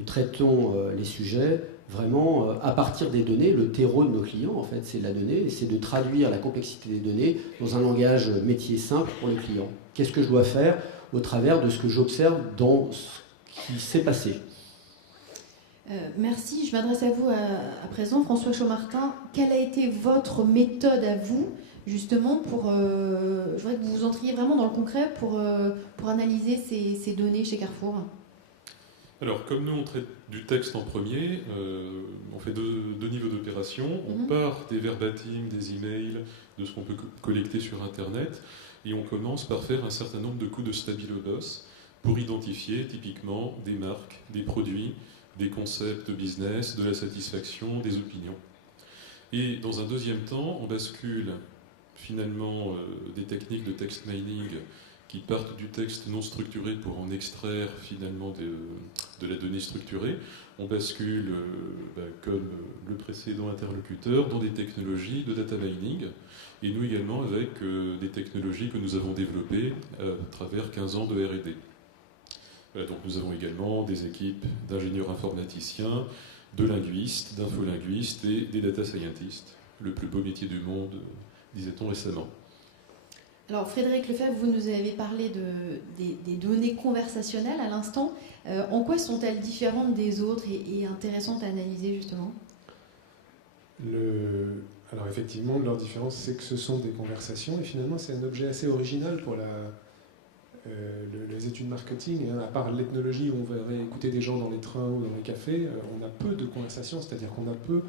traitons les sujets vraiment à partir des données. Le terreau de nos clients, en fait, c'est la donnée, et c'est de traduire la complexité des données dans un langage métier simple pour le client. Qu'est-ce que je dois faire au travers de ce que j'observe dans ce qui s'est passé? Merci. Je m'adresse à vous à présent. François Chaumartin, quelle a été votre méthode à vous, justement, je voudrais que vous entriez vraiment dans le concret pour analyser ces données chez Carrefour? Alors, comme nous, on traite du texte en premier, on fait deux niveaux d'opération. On part des verbatim, des emails, de ce qu'on peut collecter sur Internet, et on commence par faire un certain nombre de coups de StabiloBoss pour identifier typiquement des marques, des produits, des concepts de business, de la satisfaction, des opinions. Et dans un deuxième temps, on bascule finalement des techniques de text mining qui partent du texte non structuré pour en extraire finalement de la donnée structurée. On bascule, comme le précédent interlocuteur, dans des technologies de data mining, et nous également avec des technologies que nous avons développées à travers 15 ans de R&D. Donc nous avons également des équipes d'ingénieurs informaticiens, de linguistes, d'infolinguistes et des data scientists. Le plus beau métier du monde, disait-on récemment. Alors Frédéric Lefebvre, vous nous avez parlé des données conversationnelles à l'instant. En quoi sont-elles différentes des autres et intéressantes à analyser justement ? Alors effectivement, leur différence, c'est que ce sont des conversations, et finalement c'est un objet assez original pour les études marketing. À part l'ethnologie où on va écouter des gens dans les trains ou dans les cafés, on a peu de conversations, c'est-à-dire qu'on a peu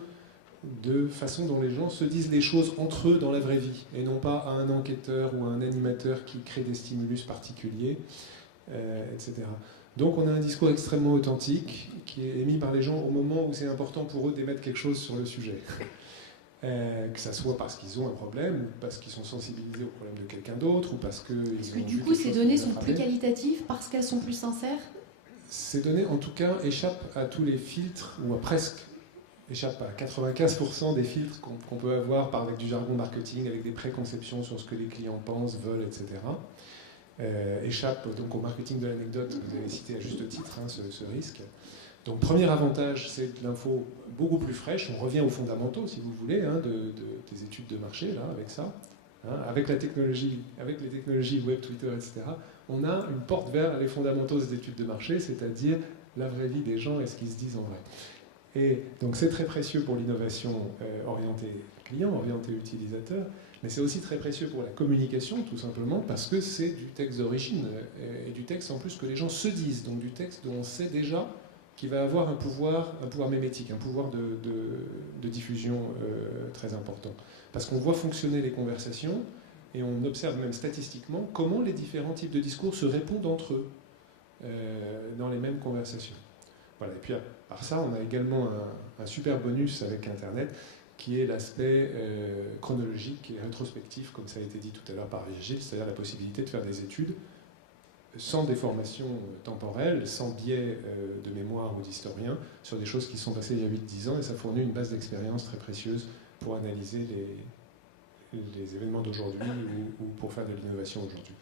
de façon dont les gens se disent les choses entre eux dans la vraie vie, et non pas à un enquêteur ou à un animateur qui crée des stimulus particuliers, etc. Donc on a un discours extrêmement authentique qui est émis par les gens au moment où c'est important pour eux d'émettre quelque chose sur le sujet. Que ça soit parce qu'ils ont un problème, ou parce qu'ils sont sensibilisés au problème de quelqu'un d'autre, ou parce que... Est-ce que du coup ces données sont plus qualitatives parce qu'elles sont plus sincères ? Ces données en tout cas échappent à tous les filtres, ou à presque, échappent à 95% des filtres qu'on peut avoir avec du jargon marketing, avec des préconceptions sur ce que les clients pensent, veulent, etc. Échappe donc au marketing de l'anecdote, vous avez cité à juste titre ce risque. Donc premier avantage, c'est de l'info beaucoup plus fraîche, on revient aux fondamentaux si vous voulez, des études de marché, là, avec ça. Avec la technologie, avec les technologies web, Twitter, etc., on a une porte vers les fondamentaux des études de marché, c'est-à-dire la vraie vie des gens et ce qu'ils se disent en vrai. Et donc c'est très précieux pour l'innovation orientée client, orientée utilisateur, mais c'est aussi très précieux pour la communication, tout simplement, parce que c'est du texte d'origine, et du texte en plus que les gens se disent, donc du texte dont on sait déjà qu'il va avoir un pouvoir mémétique, un pouvoir de diffusion très important. Parce qu'on voit fonctionner les conversations, et on observe même statistiquement comment les différents types de discours se répondent entre eux dans les mêmes conversations. Voilà. Et puis à part ça, on a également un super bonus avec Internet, qui est l'aspect chronologique et rétrospectif, comme ça a été dit tout à l'heure par Virgile, c'est-à-dire la possibilité de faire des études sans déformation temporelle, sans biais de mémoire ou d'historien, sur des choses qui sont passées il y a 8-10 ans, et ça fournit une base d'expérience très précieuse pour analyser les événements d'aujourd'hui ou pour faire de l'innovation aujourd'hui.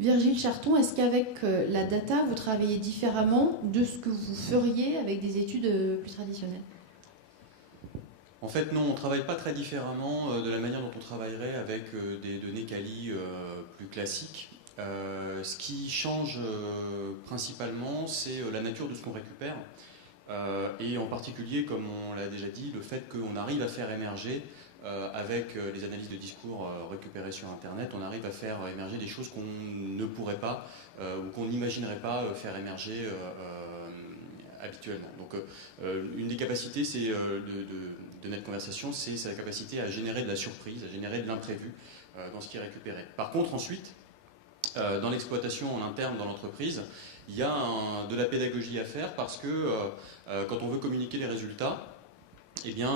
Virgile Charton, est-ce qu'avec la data, vous travaillez différemment de ce que vous feriez avec des études plus traditionnelles ? En fait, non, on ne travaille pas très différemment de la manière dont on travaillerait avec des données quali plus classiques. Ce qui change principalement, c'est la nature de ce qu'on récupère. Et en particulier, comme on l'a déjà dit, le fait qu'on arrive à faire émerger, avec les analyses de discours récupérées sur Internet, on arrive à faire émerger des choses qu'on ne pourrait pas ou qu'on n'imaginerait pas faire émerger habituellement. Donc une des capacités de Net Conversation, c'est sa capacité à générer de la surprise, à générer de l'imprévu dans ce qui est récupéré. Par contre, ensuite, dans l'exploitation en interne dans l'entreprise, il y a de la pédagogie à faire parce que quand on veut communiquer les résultats, eh bien,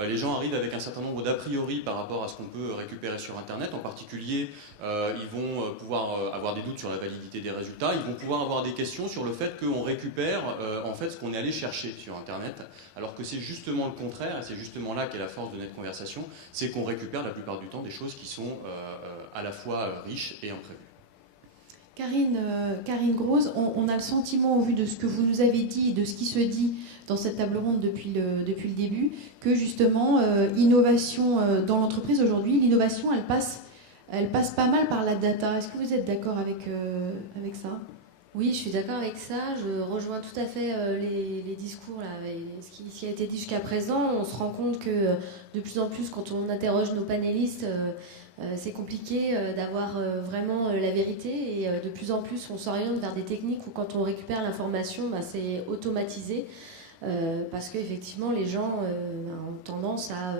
les gens arrivent avec un certain nombre d'a priori par rapport à ce qu'on peut récupérer sur Internet. En particulier, ils vont pouvoir avoir des doutes sur la validité des résultats. Ils vont pouvoir avoir des questions sur le fait qu'on récupère en fait ce qu'on est allé chercher sur Internet, alors que c'est justement le contraire, et c'est justement là qu'est la force de Net Conversation, c'est qu'on récupère la plupart du temps des choses qui sont à la fois riches et imprévues. Karine Grosz, on a le sentiment, au vu de ce que vous nous avez dit et de ce qui se dit dans cette table ronde depuis le début, que justement, innovation dans l'entreprise aujourd'hui, l'innovation, elle passe pas mal par la data. Est-ce que vous êtes d'accord avec ça ? Oui, je suis d'accord avec ça. Je rejoins tout à fait les discours, là, ce qui a été dit jusqu'à présent. On se rend compte que de plus en plus, quand on interroge nos panélistes, c'est compliqué d'avoir vraiment la vérité, et de plus en plus on s'oriente vers des techniques où quand on récupère l'information, c'est automatisé, parce qu'effectivement les gens ont tendance à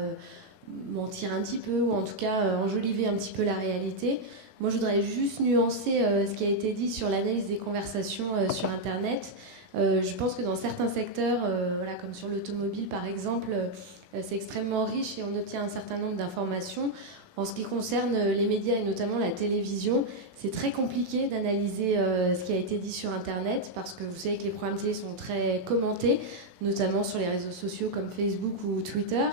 mentir un petit peu, ou en tout cas enjoliver un petit peu la réalité. Moi je voudrais juste nuancer ce qui a été dit sur l'analyse des conversations sur Internet. Je pense que dans certains secteurs, voilà, comme sur l'automobile par exemple, c'est extrêmement riche et on obtient un certain nombre d'informations. En ce qui concerne les médias et notamment la télévision, c'est très compliqué d'analyser ce qui a été dit sur Internet parce que vous savez que les programmes télé sont très commentés, notamment sur les réseaux sociaux comme Facebook ou Twitter.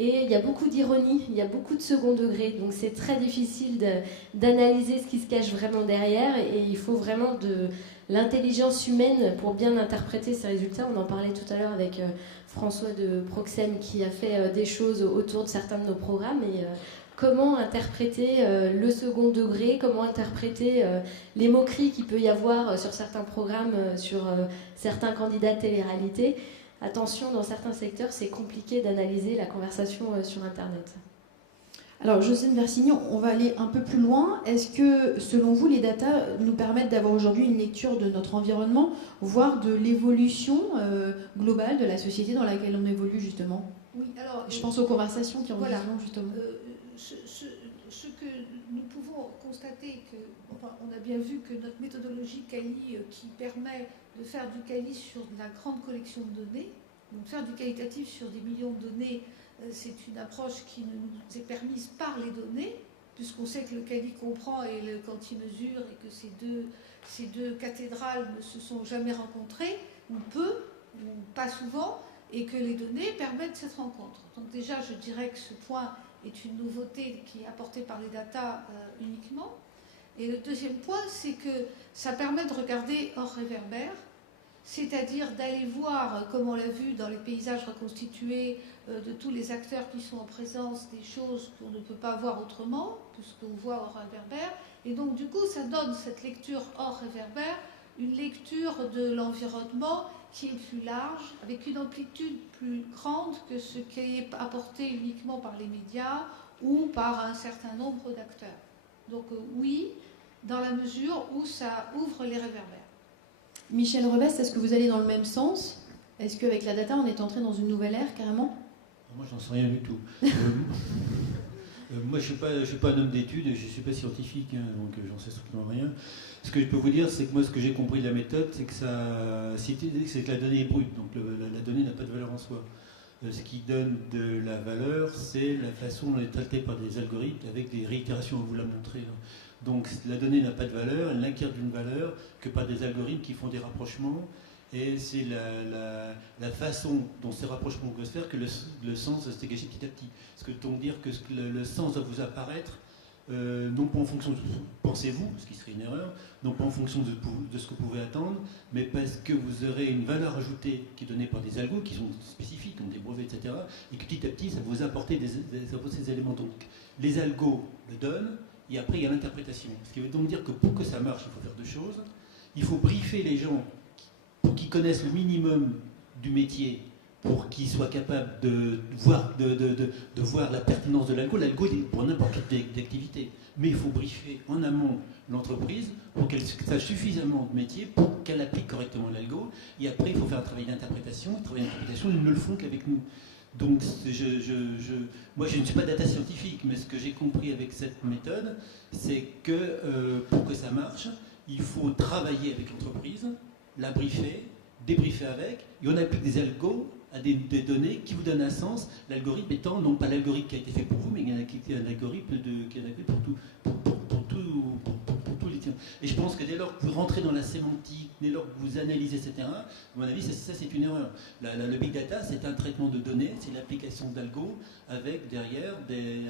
Et il y a beaucoup d'ironie, il y a beaucoup de second degré, donc c'est très difficile d'analyser ce qui se cache vraiment derrière et il faut vraiment de l'intelligence humaine pour bien interpréter ces résultats. On en parlait tout à l'heure avec François de Proxem qui a fait des choses autour de certains de nos programmes et comment interpréter le second degré, comment interpréter les moqueries qu'il peut y avoir sur certains programmes, sur certains candidats de télé-réalité. Attention, dans certains secteurs, c'est compliqué d'analyser la conversation sur Internet. Alors, Jocelyne Versignon, on va aller un peu plus loin. Est-ce que, selon vous, les datas nous permettent d'avoir aujourd'hui une lecture de notre environnement, voire de l'évolution globale de la société dans laquelle on évolue, justement? Oui, alors... Je pense aux conversations qui en voilà, disent, justement. Ce que nous pouvons constater, enfin, on a bien vu que notre méthodologie CALI, qui permet de faire du CALI sur de la grande collection de données, donc faire du qualitatif sur des millions de données, c'est une approche qui nous est permise par les données, puisqu'on sait que le CALI comprend et le quanti-mesure et que ces deux cathédrales ne se sont jamais rencontrées, ou peu, ou pas souvent, et que les données permettent cette rencontre. Donc déjà, je dirais que ce point est une nouveauté qui est apportée par les datas uniquement. Et le deuxième point, c'est que ça permet de regarder hors réverbère, c'est-à-dire d'aller voir, comme on l'a vu dans les paysages reconstitués de tous les acteurs qui sont en présence, des choses qu'on ne peut pas voir autrement, puisqu'on voit hors réverbère. Et donc, du coup, ça donne cette lecture hors réverbère, une lecture de l'environnement qui est plus large, avec une amplitude plus grande que ce qui est apporté uniquement par les médias ou par un certain nombre d'acteurs. Donc oui, dans la mesure où ça ouvre les réverbères. Michel Revest, est-ce que vous allez dans le même sens? Est-ce qu'avec la data, on est entré dans une nouvelle ère, carrément? Moi, j'en sais rien du tout. Moi, je ne suis pas un homme d'études, je ne suis pas scientifique, hein, donc j'en sais strictement rien. Ce que je peux vous dire, c'est que moi, ce que j'ai compris de la méthode, c'est que la donnée est brute, donc la donnée n'a pas de valeur en soi. Ce qui donne de la valeur, c'est la façon dont elle est traitée par des algorithmes avec des réitérations, on vous l'a montré. Donc la donnée n'a pas de valeur, elle n'acquiert d'une valeur que par des algorithmes qui font des rapprochements. Et c'est la façon dont ces rapprochements peuvent se faire que le sens va se dégager petit à petit. Ce que donc dire que le sens doit vous apparaître, non pas en fonction de ce que pensez-vous, ce qui serait une erreur, non pas en fonction de ce que vous pouvez attendre, mais parce que vous aurez une valeur ajoutée qui est donnée par des algos qui sont spécifiques, comme des brevets, etc. Et que petit à petit, ça va vous apporter ces éléments. Donc les algos le donnent, et après il y a l'interprétation. Ce qui veut donc dire que pour que ça marche, il faut faire deux choses. Il faut briefer les gens pour qu'ils connaissent le minimum du métier, pour qu'ils soient capables de voir la pertinence de l'algo. L'algo est pour n'importe quelle activité. Mais il faut briefer en amont l'entreprise pour qu'elle sache suffisamment de métier pour qu'elle applique correctement l'algo. Et après, il faut faire un travail d'interprétation. Le travail d'interprétation, ils ne le font qu'avec nous. Donc, moi, je ne suis pas data scientifique, mais ce que j'ai compris avec cette méthode, c'est que pour que ça marche, il faut travailler avec l'entreprise, la briefer, débriefer avec, et on applique des algos à des données qui vous donnent un sens, l'algorithme étant non pas l'algorithme qui a été fait pour vous, mais qui est un algorithme qui est fait pour tous les tiens. Et je pense que dès lors que vous rentrez dans la sémantique, dès lors que vous analysez, etc., à mon avis, ça c'est une erreur. Le big data, c'est un traitement de données, c'est l'application d'algos avec derrière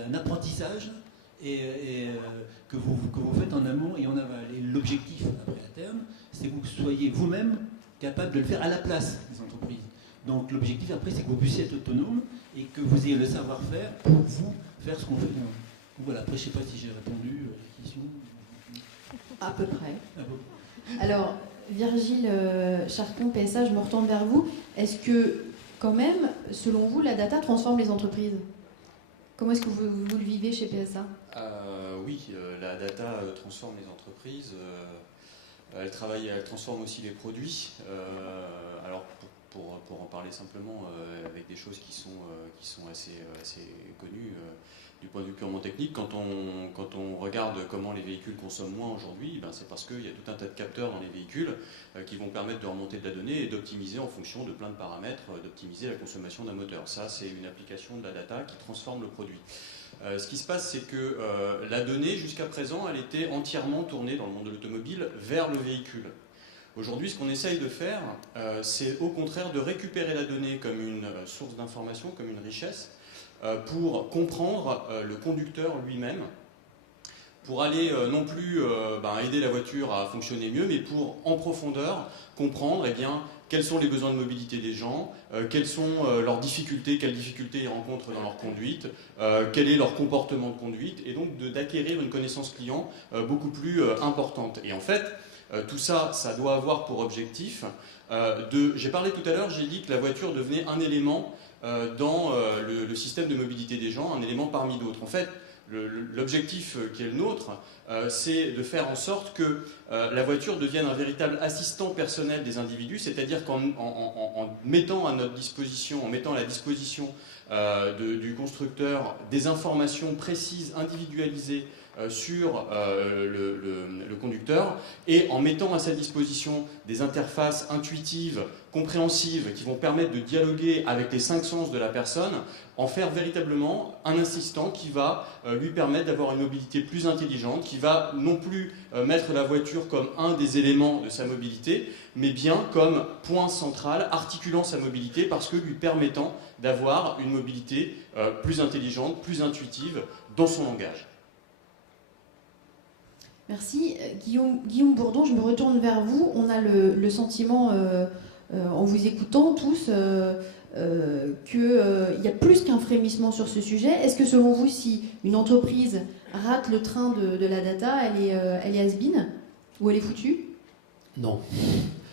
un apprentissage que vous faites en amont et en aval. Et l'objectif, après à terme, c'est que vous soyez vous-même capable de le faire à la place des entreprises. Donc l'objectif après, c'est que vous puissiez être autonome et que vous ayez le savoir-faire pour vous faire ce qu'on fait. Donc voilà, après je ne sais pas si j'ai répondu à la question. À peu près. Alors, Virgile Charcon, PSA, je me retourne vers vous. Est-ce que, quand même, selon vous, la data transforme les entreprises? Comment est-ce que vous le vivez chez PSA? Oui, la data transforme les entreprises. Elle transforme aussi les produits. Alors, pour en parler simplement, avec des choses qui sont assez connues du point de vue purement technique, quand on regarde comment les véhicules consomment moins aujourd'hui, c'est parce qu'il y a tout un tas de capteurs dans les véhicules qui vont permettre de remonter de la donnée et d'optimiser en fonction de plein de paramètres, d'optimiser la consommation d'un moteur. Ça, c'est une application de la data qui transforme le produit. Ce qui se passe, c'est que la donnée, jusqu'à présent, elle était entièrement tournée dans le monde de l'automobile vers le véhicule. Aujourd'hui, ce qu'on essaye de faire, c'est au contraire de récupérer la donnée comme une source d'information, comme une richesse, pour comprendre le conducteur lui-même, pour aller non plus aider la voiture à fonctionner mieux, mais pour en profondeur comprendre quels sont les besoins de mobilité des gens, quelles sont leurs difficultés, quelles difficultés ils rencontrent dans leur conduite, quel est leur comportement de conduite, et donc d'acquérir une connaissance client beaucoup plus importante. Et en fait, tout ça, ça doit avoir pour objectif j'ai parlé tout à l'heure, j'ai dit que la voiture devenait un élément dans le système de mobilité des gens, un élément parmi d'autres. En fait, l'objectif qui est le nôtre, c'est de faire en sorte que la voiture devienne un véritable assistant personnel des individus, c'est-à-dire qu'en mettant à notre disposition, en mettant à la disposition du constructeur des informations précises, individualisées sur le conducteur, et en mettant à sa disposition des interfaces intuitives, compréhensives, qui vont permettre de dialoguer avec les 5 sens de la personne, en faire véritablement un assistant qui va lui permettre d'avoir une mobilité plus intelligente, qui va non plus mettre la voiture comme un des éléments de sa mobilité, mais bien comme point central articulant sa mobilité, parce que lui permettant d'avoir une mobilité plus intelligente, plus intuitive dans son langage. Merci. Guillaume Bourdon, je me retourne vers vous. On a le sentiment, en vous écoutant tous, qu'il y a plus qu'un frémissement sur ce sujet. Est-ce que selon vous, si une entreprise rate le train de la data, elle est has-been ou elle est foutue? Non.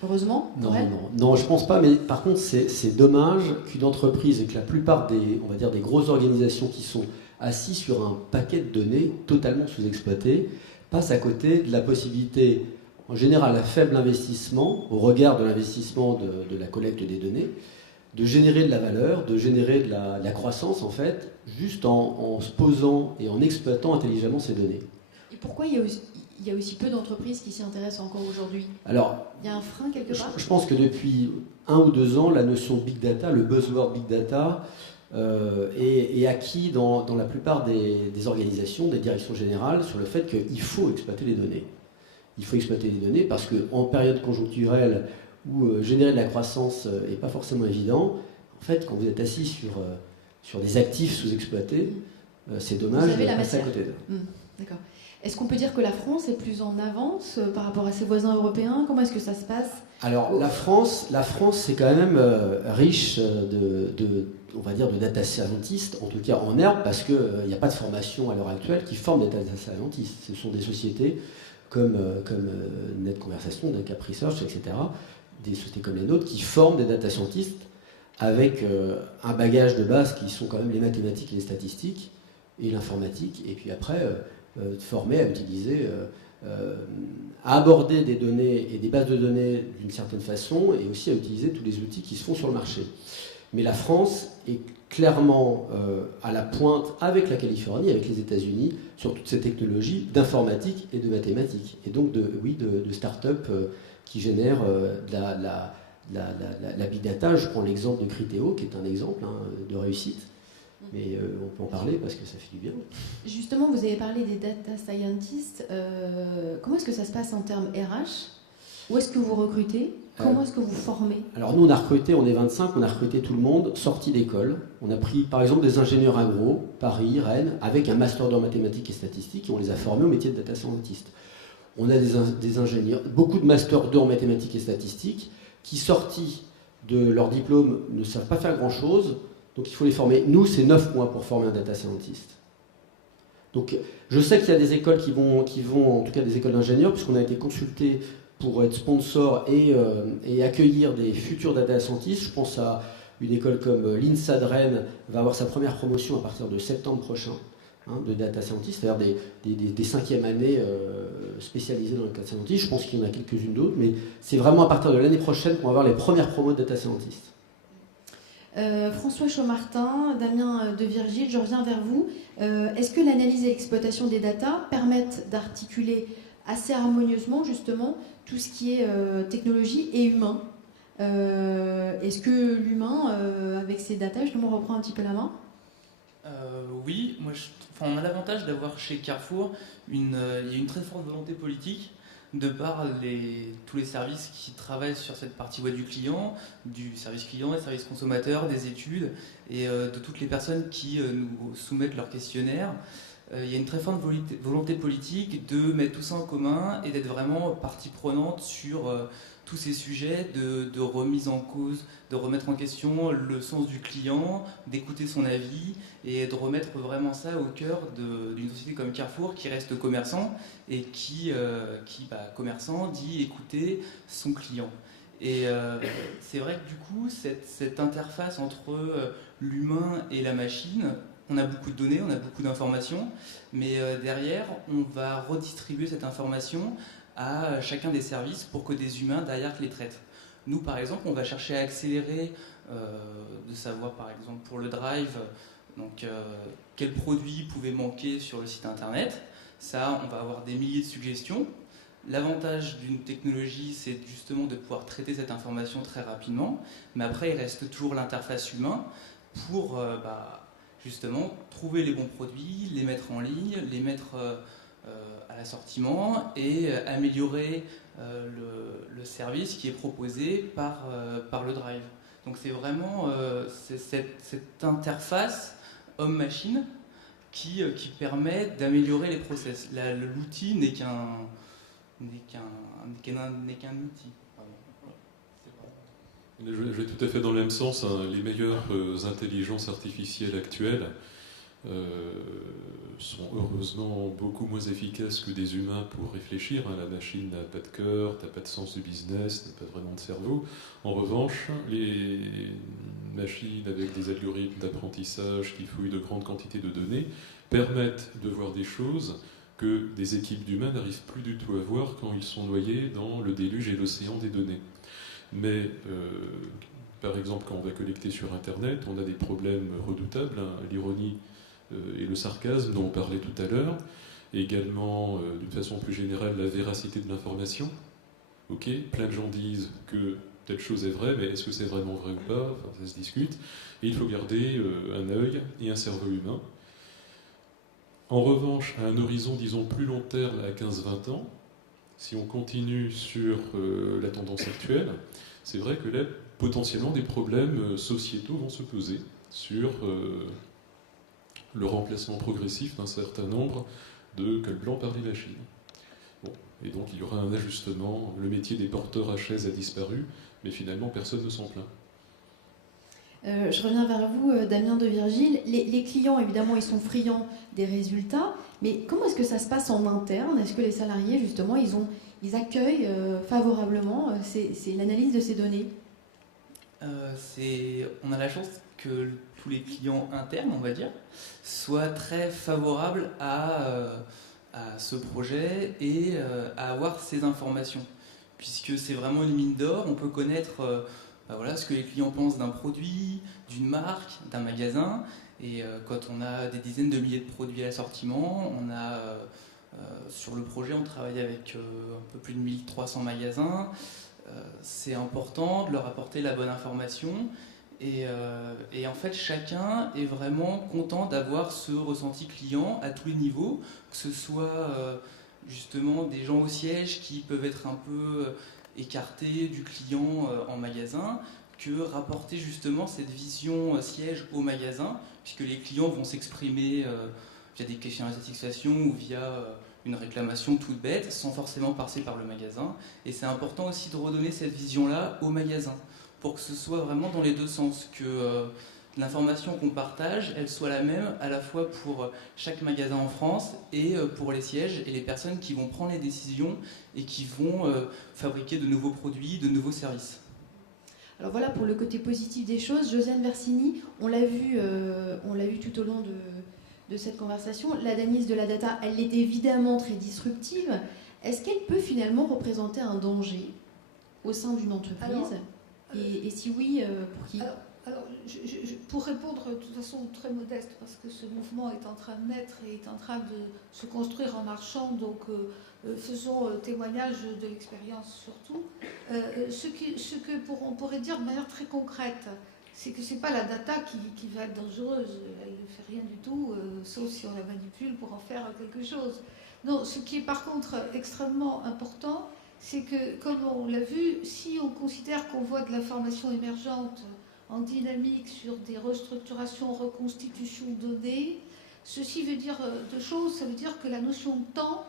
Heureusement pour elle. Non, je pense pas, mais par contre c'est dommage qu'une entreprise et que la plupart des grosses organisations qui sont assises sur un paquet de données totalement sous-exploitées passe à côté de la possibilité, en général à faible investissement, au regard de l'investissement de la collecte des données, de générer de la valeur, de générer de la croissance, en fait, juste en se posant et en exploitant intelligemment ces données. Et pourquoi il y a aussi peu d'entreprises qui s'y intéressent encore aujourd'hui? Alors, il y a un frein quelque part? Je pense que depuis 1 ou 2 ans, la notion Big Data, le buzzword Big Data, est acquis dans la plupart des organisations, des directions générales, sur le fait qu'il faut exploiter les données. Il faut exploiter les données parce qu'en période conjoncturelle où générer de la croissance n'est pas forcément évident, en fait, quand vous êtes assis sur des actifs sous-exploités, c'est dommage de passer à côté d'eux. D'accord. Est-ce qu'on peut dire que la France est plus en avance par rapport à ses voisins européens? Comment est-ce que ça se passe? Alors, la France c'est quand même riche on va dire, de data scientists, en tout cas en herbe, parce qu'il n'y a pas de formation à l'heure actuelle qui forme des data scientists. Ce sont des sociétés comme Net Conversation, Cap Research, etc., des sociétés comme les nôtres qui forment des data scientists avec un bagage de base qui sont quand même les mathématiques et les statistiques et l'informatique, et puis après formés à utiliser, à aborder des données et des bases de données d'une certaine façon, et aussi à utiliser tous les outils qui se font sur le marché. Mais la France est clairement à la pointe avec la Californie, avec les États-Unis, sur toutes ces technologies d'informatique et de mathématiques. Et donc de start-up qui génèrent la big data. Je prends l'exemple de Criteo, qui est un exemple de réussite. Mais on peut en parler parce que ça fait du bien. Justement, vous avez parlé des data scientists. Comment est-ce que ça se passe en termes RH? Où est-ce que vous recrutez? Comment est-ce que vous formez? Alors nous, on a recruté, on est 25, on a recruté tout le monde, sorti d'école. On a pris par exemple des ingénieurs agro, Paris, Rennes, avec un master en mathématiques et statistiques, et on les a formés au métier de data scientist. On a des ingénieurs, beaucoup de masters 2 en mathématiques et statistiques, qui sortis de leur diplôme ne savent pas faire grand-chose, donc il faut les former. Nous, c'est 9 mois pour former un data scientist. Donc je sais qu'il y a des écoles qui vont, en tout cas des écoles d'ingénieurs, puisqu'on a été consultés pour être sponsor et accueillir des futurs data scientists. Je pense à une école comme l'INSA de Rennes, va avoir sa première promotion à partir de septembre prochain de data scientists, c'est-à-dire des 5e années spécialisées dans le data scientist. Je pense qu'il y en a quelques-unes d'autres, mais c'est vraiment à partir de l'année prochaine qu'on va avoir les premières promos de data scientists. François Chaumartin, Damien de Virgile, je reviens vers vous. Est-ce que l'analyse et l'exploitation des data permettent d'articuler assez harmonieusement justement tout ce qui est technologie et humain? Est-ce que l'humain, avec ses data, justement, reprend un petit peu la main? Oui, on a l'avantage d'avoir chez Carrefour il y a une très forte volonté politique de par tous les services qui travaillent sur cette partie web du client, du service client, des services consommateurs, des études et de toutes les personnes qui nous soumettent leurs questionnaires. Il y a une très forte volonté politique de mettre tout ça en commun et d'être vraiment partie prenante sur tous ces sujets de remise en cause, de remettre en question le sens du client, d'écouter son avis et de remettre vraiment ça au cœur d'une société comme Carrefour qui reste commerçant et qui commerçant, dit écouter son client. Et c'est vrai que du coup, cette interface entre l'humain et la machine, on a beaucoup de données, on a beaucoup d'informations, mais derrière, on va redistribuer cette information à chacun des services pour que des humains derrière les traitent. Nous, par exemple, on va chercher à accélérer, de savoir, par exemple, pour le drive, donc quels produits pouvaient manquer sur le site internet. Ça, on va avoir des milliers de suggestions. L'avantage d'une technologie, c'est justement de pouvoir traiter cette information très rapidement, mais après, il reste toujours l'interface humaine pour justement trouver les bons produits, les mettre en ligne, les mettre à l'assortiment et améliorer le service qui est proposé par le drive. Donc c'est vraiment cette interface homme-machine qui permet d'améliorer les process. L'outil n'est qu'un outil. Je vais tout à fait dans le même sens. Les meilleures intelligences artificielles actuelles sont heureusement beaucoup moins efficaces que des humains pour réfléchir. La machine n'a pas de cœur, n'a pas de sens du business, n'a pas vraiment de cerveau. En revanche, les machines avec des algorithmes d'apprentissage qui fouillent de grandes quantités de données permettent de voir des choses que des équipes d'humains n'arrivent plus du tout à voir quand ils sont noyés dans le déluge et l'océan des données. Mais, par exemple, quand on va collecter sur Internet, on a des problèmes redoutables, l'ironie et le sarcasme dont on parlait tout à l'heure, et également, d'une façon plus générale, la véracité de l'information. Ok, plein de gens disent que telle chose est vraie, mais est-ce que c'est vraiment vrai ou pas? Enfin, ça se discute. Et il faut garder un œil et un cerveau humain. En revanche, à un horizon, disons, plus long terme, à 15-20 ans, si on continue sur la tendance actuelle, c'est vrai que là, potentiellement, des problèmes sociétaux vont se poser sur le remplacement progressif d'un certain nombre de cols blancs par les machines. Bon. Et donc, il y aura un ajustement. Le métier des porteurs à chaise a disparu, mais finalement, personne ne s'en plaint. Je reviens vers vous, Damien de Virgile. Les clients, évidemment, ils sont friands des résultats, mais comment est-ce que ça se passe en interne? Est-ce que les salariés, justement, ils accueillent favorablement l'analyse de ces données? On a la chance que tous les clients internes, on va dire, soient très favorables à ce projet et à avoir ces informations, puisque c'est vraiment une mine d'or. On peut connaître ce que les clients pensent d'un produit, d'une marque, d'un magasin. Et quand on a des dizaines de milliers de produits à l'assortiment, sur le projet, on travaille avec un peu plus de 1300 magasins. C'est important de leur apporter la bonne information. Et en fait, chacun est vraiment content d'avoir ce ressenti client à tous les niveaux, que ce soit justement des gens au siège qui peuvent être un peu écartés du client en magasin, que rapporter justement cette vision siège au magasin, puisque les clients vont s'exprimer via des questions de satisfaction ou via une réclamation toute bête, sans forcément passer par le magasin. Et c'est important aussi de redonner cette vision-là au magasin, pour que ce soit vraiment dans les deux sens, que l'information qu'on partage, elle soit la même à la fois pour chaque magasin en France et pour les sièges et les personnes qui vont prendre les décisions et qui vont fabriquer de nouveaux produits, de nouveaux services. Alors voilà pour le côté positif des choses. Josiane Versini, on l'a vu tout au long de cette conversation. L'analyse de la data, elle est évidemment très disruptive. Est-ce qu'elle peut finalement représenter un danger au sein d'une entreprise? Et si oui, pour qui? Alors, pour répondre de toute façon très modeste, parce que ce mouvement est en train de naître et est en train de se construire en marchant, donc faisons témoignage de l'expérience surtout. Ce que on pourrait dire de manière très concrète, c'est que c'est pas la data qui va être dangereuse. Elle ne fait rien du tout, sauf si on la manipule pour en faire quelque chose. Non, ce qui est par contre extrêmement important, c'est que, comme on l'a vu, si on considère qu'on voit de l'information émergente en dynamique sur des restructurations, reconstitutions de données, ceci veut dire deux choses. Ça veut dire que la notion de temps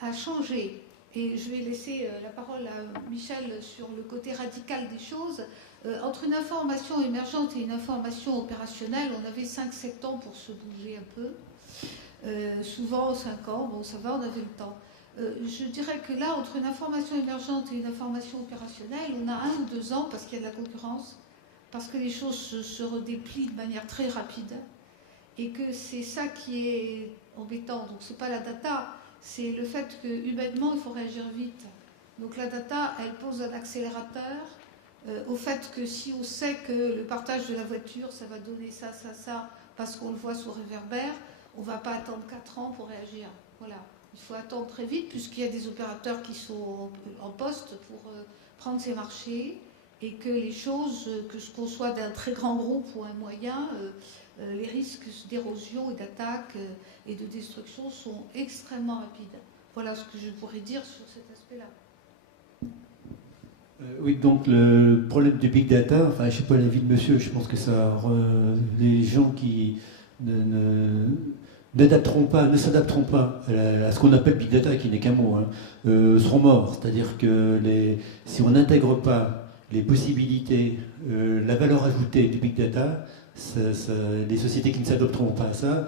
a changé. Et je vais laisser la parole à Michel sur le côté radical des choses. Entre une information émergente et une information opérationnelle, on avait 5-7 ans pour se bouger un peu. Souvent 5 ans, bon ça va, on avait le temps. Je dirais que là, entre une information émergente et une information opérationnelle, on a 1 ou 2 ans parce qu'il y a de la concurrence, parce que les choses se redéplient de manière très rapide, et que c'est ça qui est embêtant. Donc c'est pas la data, c'est le fait que humainement il faut réagir vite. Donc la data, elle pose un accélérateur au fait que si on sait que le partage de la voiture, ça va donner ça, parce qu'on le voit sous réverbère, on ne va pas attendre 4 ans pour réagir. Voilà. Il faut attendre très vite, puisqu'il y a des opérateurs qui sont en poste pour prendre ces marchés, et que les choses, que ce qu'on soit d'un très grand groupe ou un moyen, les risques d'érosion et d'attaque et de destruction sont extrêmement rapides. Voilà ce que je pourrais dire sur cet aspect-là. Oui, donc le problème du big data, enfin je ne sais pas l'avis de monsieur, je pense que ça, les gens qui ne s'adapteront pas à ce qu'on appelle big data, qui n'est qu'un mot, seront morts. C'est-à-dire que si on n'intègre pas les possibilités, la valeur ajoutée du big data, les sociétés qui ne s'adopteront pas à ça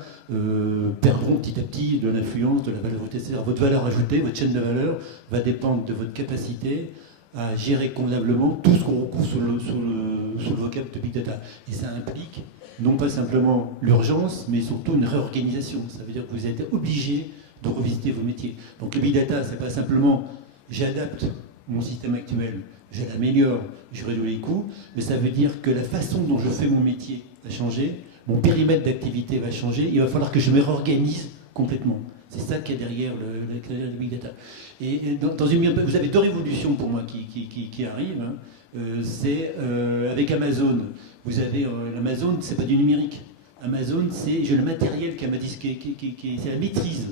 perdront petit à petit de l'influence, de la valeur ajoutée. C'est-à-dire votre valeur ajoutée, votre chaîne de valeur va dépendre de votre capacité à gérer convenablement tout ce qu'on recouvre sous le vocable de big data. Et ça implique non pas simplement l'urgence, mais surtout une réorganisation. Ça veut dire que vous êtes obligé de revisiter vos métiers. Donc le big data, c'est pas simplement j'adapte mon système actuel, je l'améliore, je réduis les coûts, mais ça veut dire que la façon dont je fais mon métier va changer, mon périmètre d'activité va changer, il va falloir que je me réorganise complètement. C'est ça qu'il y a derrière le big data. Et vous avez 2 révolutions pour moi qui arrivent. C'est avec Amazon. Vous avez l'Amazon, c'est pas du numérique. Amazon, c'est le matériel c'est la maîtrise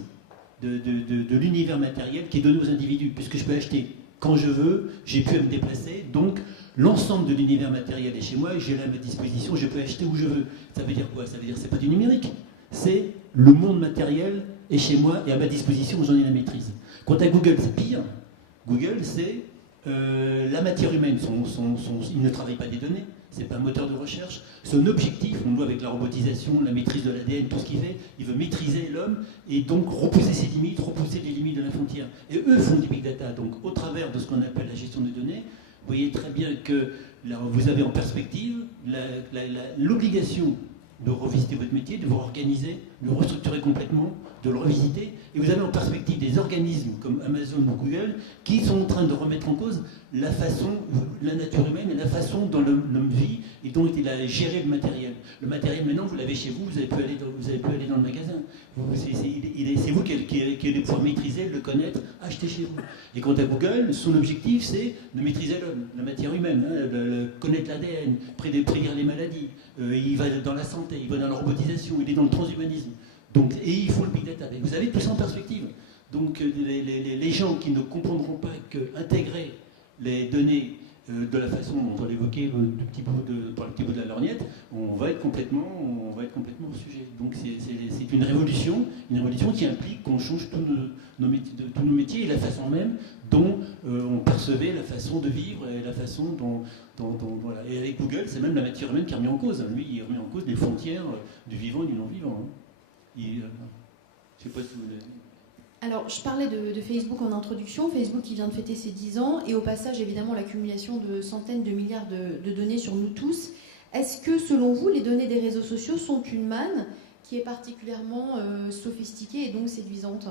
de l'univers matériel qui est donné aux individus, puisque je peux acheter quand je veux, j'ai pu à me déplacer, donc l'ensemble de l'univers matériel est chez moi, j'ai à ma disposition, je peux acheter où je veux. Ça veut dire quoi? Ça veut dire que c'est pas du numérique, c'est le monde matériel est chez moi et à ma disposition, j'en ai la maîtrise. Quant à Google, c'est pire. Google, c'est la matière humaine. Il ne travaille pas des données, c'est pas un moteur de recherche. Son objectif, on le voit avec la robotisation, la maîtrise de l'ADN, tout ce qu'il fait, il veut maîtriser l'homme et donc repousser ses limites, repousser les limites de la frontière. Et eux font du big data. Donc au travers de ce qu'on appelle la gestion des données, vous voyez très bien que là, vous avez en perspective l'obligation de revisiter votre métier, de vous organiser, de le restructurer complètement, de le revisiter. Et vous avez en perspective des organismes comme Amazon ou Google qui sont en train de remettre en cause la nature humaine et la façon dont l'homme vit et dont il a géré le matériel. Le matériel, maintenant, vous l'avez chez vous, vous avez pu aller dans le magasin. C'est vous qui allez pouvoir maîtriser, le connaître, acheter chez vous. Et quant à Google, son objectif, c'est de maîtriser l'homme, la matière humaine, connaître l'ADN, prédire les maladies. Il va dans la santé, il va dans la robotisation, il est dans le transhumanisme. Donc, et il faut le big data. Et vous avez tout ça en perspective. Donc les gens qui ne comprendront pas qu'intégrer les données de la façon dont on l'évoquait par le petit bout de la lorgnette, on va être complètement au sujet. Donc c'est une révolution qui implique qu'on change tous nos métiers et la façon même dont on percevait la façon de vivre et la façon dont voilà. Et avec Google, c'est même la matière humaine qui est remise en cause. Lui, il remet en cause les frontières du vivant et du non-vivant. Je ne sais pas si vous l'avez dit. Alors, je parlais de Facebook en introduction, Facebook qui vient de fêter ses 10 ans, et au passage, évidemment, l'accumulation de centaines de milliards de données sur nous tous. Est-ce que, selon vous, les données des réseaux sociaux sont une manne qui est particulièrement sophistiquée et donc séduisante?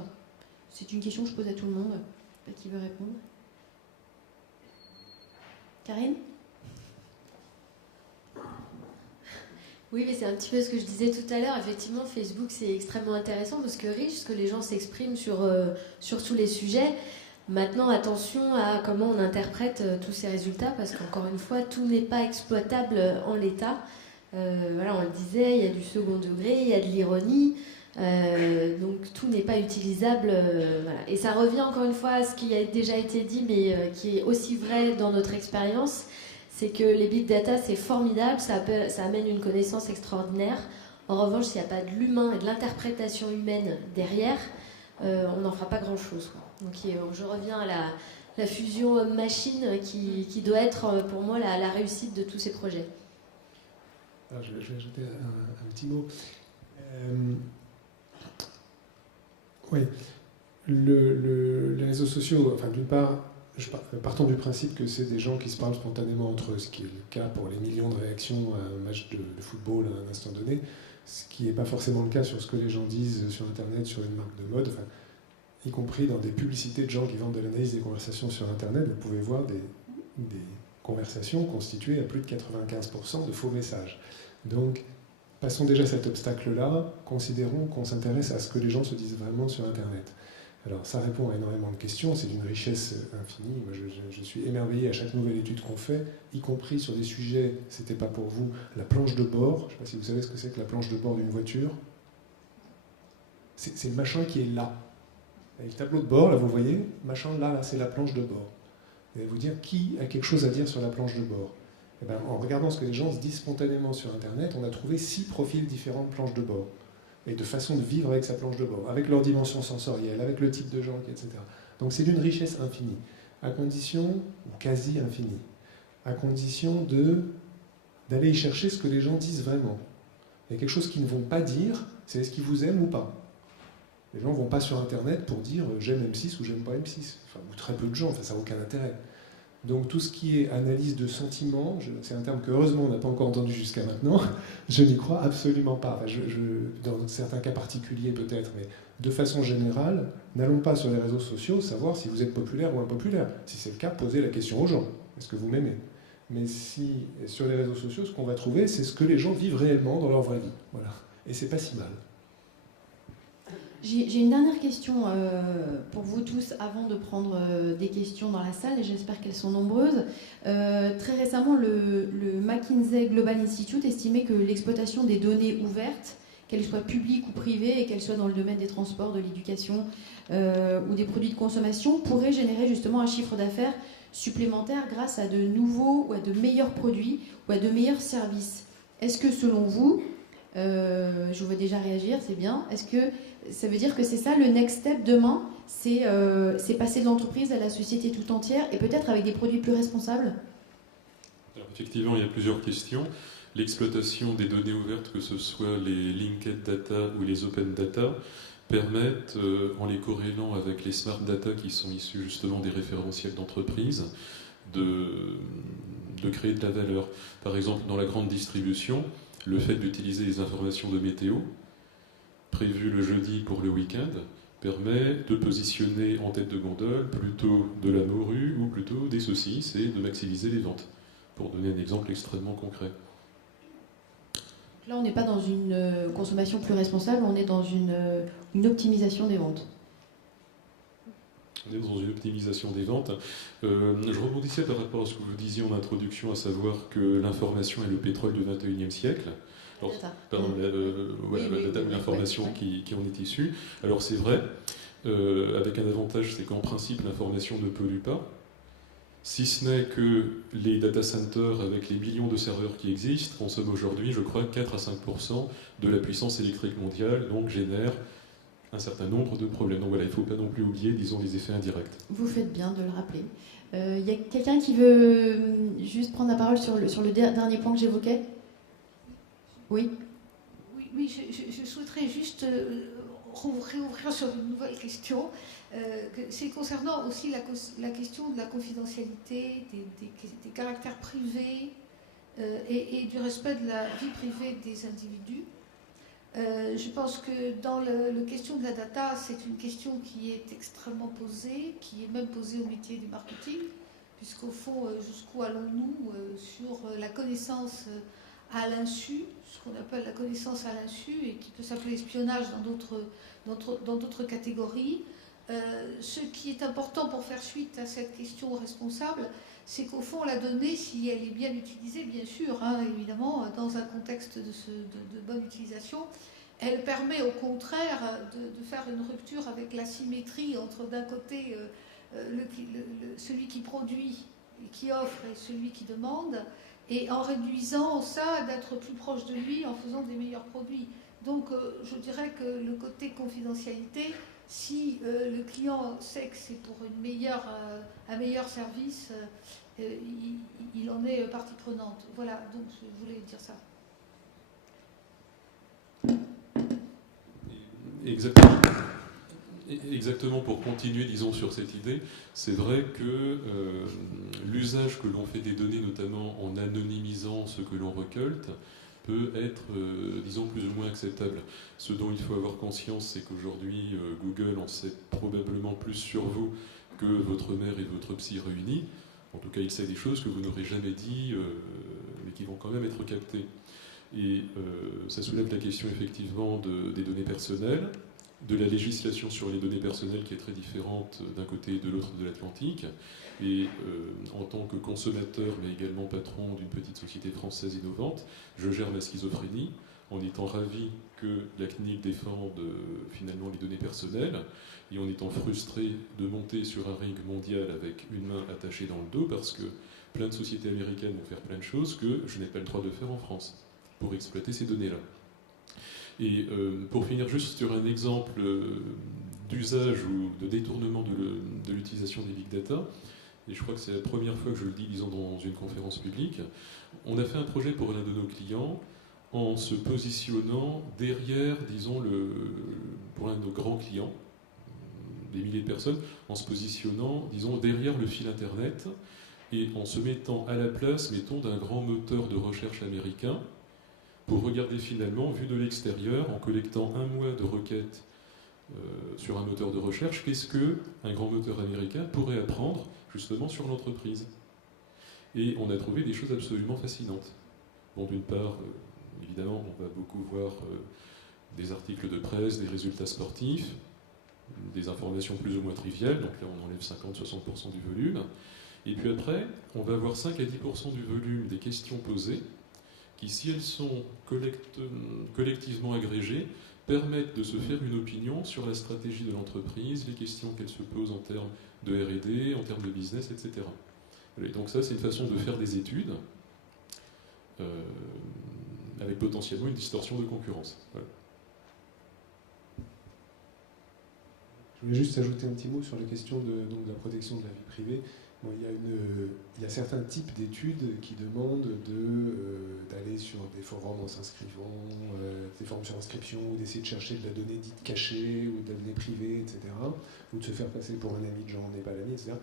C'est une question que je pose à tout le monde. Je ne sais pas qui veut répondre. Karine? Oui, mais c'est un petit peu ce que je disais tout à l'heure. Effectivement, Facebook, c'est extrêmement intéressant parce que riche, que les gens s'expriment sur tous les sujets. Maintenant, attention à comment on interprète tous ces résultats, parce qu'encore une fois, tout n'est pas exploitable en l'état. Voilà, on le disait, il y a du second degré, il y a de l'ironie, donc tout n'est pas utilisable. Voilà. Et ça revient encore une fois à ce qui a déjà été dit, mais qui est aussi vrai dans notre expérience, c'est que les big data, c'est formidable, ça amène une connaissance extraordinaire. En revanche, s'il n'y a pas de l'humain et de l'interprétation humaine derrière, on n'en fera pas grand-chose. Donc je reviens à la fusion homme-machine qui doit être pour moi la réussite de tous ces projets. Alors, je vais ajouter un petit mot. Oui, les réseaux sociaux, enfin d'une part, partons du principe que c'est des gens qui se parlent spontanément entre eux, ce qui est le cas pour les millions de réactions à un match de football à un instant donné, ce qui n'est pas forcément le cas sur ce que les gens disent sur Internet, sur une marque de mode, enfin, y compris dans des publicités de gens qui vendent de l'analyse des conversations sur Internet, vous pouvez voir des conversations constituées à plus de 95% de faux messages. Donc, passons déjà cet obstacle-là, considérons qu'on s'intéresse à ce que les gens se disent vraiment sur Internet. Alors, ça répond à énormément de questions, c'est d'une richesse infinie. Moi, je suis émerveillé à chaque nouvelle étude qu'on fait, y compris sur des sujets, c'était pas pour vous, la planche de bord. Je ne sais pas si vous savez ce que c'est que la planche de bord d'une voiture. C'est le machin qui est là. Et le tableau de bord, là, vous voyez, machin, là c'est la planche de bord. Et vous dire qui a quelque chose à dire sur la planche de bord. Et bien, en regardant ce que les gens se disent spontanément sur Internet, on a trouvé 6 profils différents de planches de bord. Et de façon de vivre avec sa planche de bord, avec leur dimension sensorielle, avec le type de gens, etc. Donc c'est d'une richesse infinie, à condition, ou quasi infinie, à condition d'aller y chercher ce que les gens disent vraiment. Il y a quelque chose qu'ils ne vont pas dire, c'est est-ce qu'ils vous aiment ou pas. Les gens ne vont pas sur Internet pour dire j'aime M6 ou j'aime pas M6. Enfin, ou très peu de gens, ça n'a aucun intérêt. Donc tout ce qui est analyse de sentiments, c'est un terme que heureusement on n'a pas encore entendu jusqu'à maintenant, je n'y crois absolument pas. Enfin, dans certains cas particuliers peut-être, mais de façon générale, n'allons pas sur les réseaux sociaux savoir si vous êtes populaire ou impopulaire. Si c'est le cas, posez la question aux gens. Est-ce que vous m'aimez ? Mais si sur les réseaux sociaux, ce qu'on va trouver, c'est ce que les gens vivent réellement dans leur vraie vie. Voilà. Et c'est pas si mal. J'ai une dernière question pour vous tous avant de prendre des questions dans la salle, et j'espère qu'elles sont nombreuses. Très récemment, le McKinsey Global Institute estimait que l'exploitation des données ouvertes, qu'elles soient publiques ou privées, et qu'elles soient dans le domaine des transports, de l'éducation ou des produits de consommation, pourrait générer justement un chiffre d'affaires supplémentaire grâce à de nouveaux ou à de meilleurs produits ou à de meilleurs services. Est-ce que selon vous, je vous vois déjà réagir, c'est bien, est-ce que ça veut dire que c'est ça le next step demain, c'est passer de l'entreprise à la société tout entière et peut-être avec des produits plus responsables ? Alors, effectivement, il y a plusieurs questions. L'exploitation des données ouvertes, que ce soit les linked data ou les open data, permettent, en les corrélant avec les smart data qui sont issus justement des référentiels d'entreprise, de créer de la valeur. Par exemple, dans la grande distribution, le fait d'utiliser les informations de météo, prévues le jeudi pour le week-end, permet de positionner en tête de gondole plutôt de la morue ou plutôt des saucisses et de maximiser les ventes, pour donner un exemple extrêmement concret. Là, on n'est pas dans une consommation plus responsable, on est dans une optimisation des ventes. On est dans une optimisation des ventes. Je rebondissais par rapport à ce que vous disiez en introduction, à savoir que l'information est le pétrole du XXIe siècle. Alors, pardon, la data ou l'information qui en est issue. Alors c'est vrai, avec un avantage, c'est qu'en principe l'information ne pollue pas, si ce n'est que les data centers, avec les millions de serveurs qui existent, consomment aujourd'hui, je crois, 4 à 5% de la puissance électrique mondiale, donc génèrent un certain nombre de problèmes. Donc voilà, il ne faut pas non plus oublier, disons, les effets indirects. Vous faites bien de le rappeler. Y a quelqu'un qui veut juste prendre la parole sur le dernier point que j'évoquais ? Oui. Oui, je souhaiterais juste réouvrir sur une nouvelle question. C'est concernant aussi la question de la confidentialité, des caractères privés et du respect de la vie privée des individus. Je pense que dans la question de la data, c'est une question qui est extrêmement posée, qui est même posée au métier du marketing, puisqu'au fond, jusqu'où allons-nous sur la connaissance à l'insu, ce qu'on appelle la connaissance à l'insu, et qui peut s'appeler espionnage dans d'autres catégories. Ce qui est important pour faire suite à cette question responsable, c'est qu'au fond, la donnée, si elle est bien utilisée, bien sûr, hein, évidemment, dans un contexte de bonne utilisation, elle permet au contraire de faire une rupture avec l'asymétrie entre d'un côté celui qui produit et qui offre et celui qui demande, et en réduisant ça, d'être plus proche de lui en faisant des meilleurs produits. Donc je dirais que le côté confidentialité, si le client sait que c'est pour un meilleur service, il en est partie prenante. Voilà, donc je voulais dire ça. Exactement, pour continuer, disons, sur cette idée, c'est vrai que l'usage que l'on fait des données, notamment en anonymisant ce que l'on récolte, peut être, disons, plus ou moins acceptable. Ce dont il faut avoir conscience, c'est qu'aujourd'hui, Google en sait probablement plus sur vous que votre mère et votre psy réunis. En tout cas, il sait des choses que vous n'aurez jamais dit, mais qui vont quand même être captées. Et ça soulève la question, effectivement, des données personnelles, de la législation sur les données personnelles qui est très différente d'un côté et de l'autre de l'Atlantique. Et en tant que consommateur, mais également patron d'une petite société française innovante, je gère ma schizophrénie en étant ravi que la CNIL défende finalement les données personnelles et en étant frustré de monter sur un ring mondial avec une main attachée dans le dos parce que plein de sociétés américaines vont faire plein de choses que je n'ai pas le droit de faire en France pour exploiter ces données-là. Et pour finir juste sur un exemple d'usage ou de détournement de l'utilisation des big data, et je crois que c'est la première fois que je le dis, disons, dans une conférence publique, on a fait un projet pour l'un de nos clients en se positionnant derrière, disons, pour l'un de nos grands clients, des milliers de personnes, en se positionnant, disons, derrière le fil Internet et en se mettant à la place, mettons, d'un grand moteur de recherche américain, pour regarder finalement, vu de l'extérieur, en collectant un mois de requêtes sur un moteur de recherche, qu'est-ce qu'un grand moteur américain pourrait apprendre justement sur l'entreprise. Et on a trouvé des choses absolument fascinantes. Bon, d'une part, évidemment, on va beaucoup voir des articles de presse, des résultats sportifs, des informations plus ou moins triviales, donc là on enlève 50-60% du volume. Et puis après, on va avoir 5 à 10% du volume des questions posées, qui, si elles sont collectivement agrégées, permettent de se faire une opinion sur la stratégie de l'entreprise, les questions qu'elle se pose en termes de R&D, en termes de business, etc. Et donc ça, c'est une façon de faire des études avec potentiellement une distorsion de concurrence. Voilà. Je voulais juste ajouter un petit mot sur la question de la protection de la vie privée. Bon, il y a certains types d'études qui demandent d'aller sur des forums en s'inscrivant, des forums sur inscription, ou d'essayer de chercher de la donnée dite cachée, ou de la donnée privée, etc. Ou de se faire passer pour un ami de gens, on n'est pas l'ami, etc.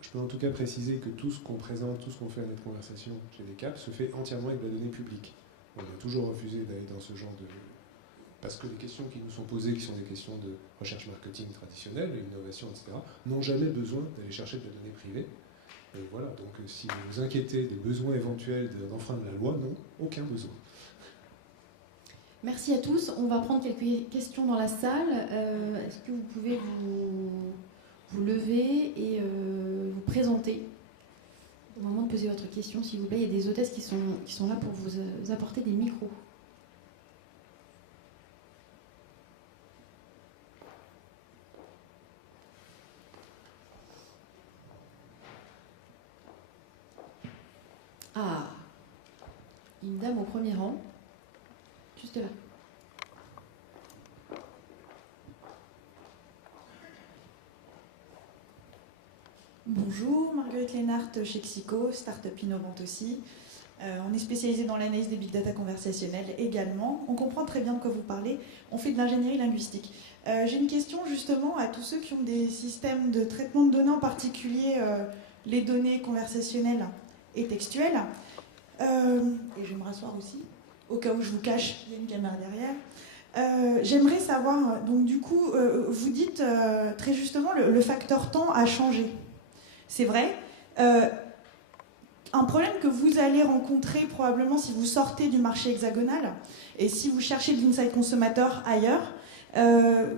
Je peux en tout cas préciser que tout ce qu'on présente, tout ce qu'on fait à notre conversation chez les CAP se fait entièrement avec de la donnée publique. On a toujours refusé d'aller dans ce genre de... Parce que les questions qui nous sont posées, qui sont des questions de recherche marketing traditionnelle, innovation, etc., n'ont jamais besoin d'aller chercher de la donnée privée. Et voilà, donc si vous vous inquiétez des besoins éventuels d'enfreindre la loi, non, aucun besoin. Merci à tous. On va prendre quelques questions dans la salle. Est-ce que vous pouvez vous lever et vous présenter au moment de poser votre question, s'il vous plaît? Il y a des hôtesses qui sont là pour vous apporter des micros. Ah, une dame au premier rang, juste là. Bonjour, Marguerite Lénart chez Xico, start-up innovante aussi. On est spécialisé dans l'analyse des big data conversationnels également. On comprend très bien de quoi vous parlez. On fait de l'ingénierie linguistique. J'ai une question justement à tous ceux qui ont des systèmes de traitement de données, en particulier les données conversationnelles et textuelles. Et je vais me rasseoir aussi, au cas où je vous cache, il y a une caméra derrière. J'aimerais savoir, donc du coup, vous dites très justement le facteur temps a changé. C'est vrai. Un problème que vous allez rencontrer probablement si vous sortez du marché hexagonal et si vous cherchez de l'insight consommateur ailleurs,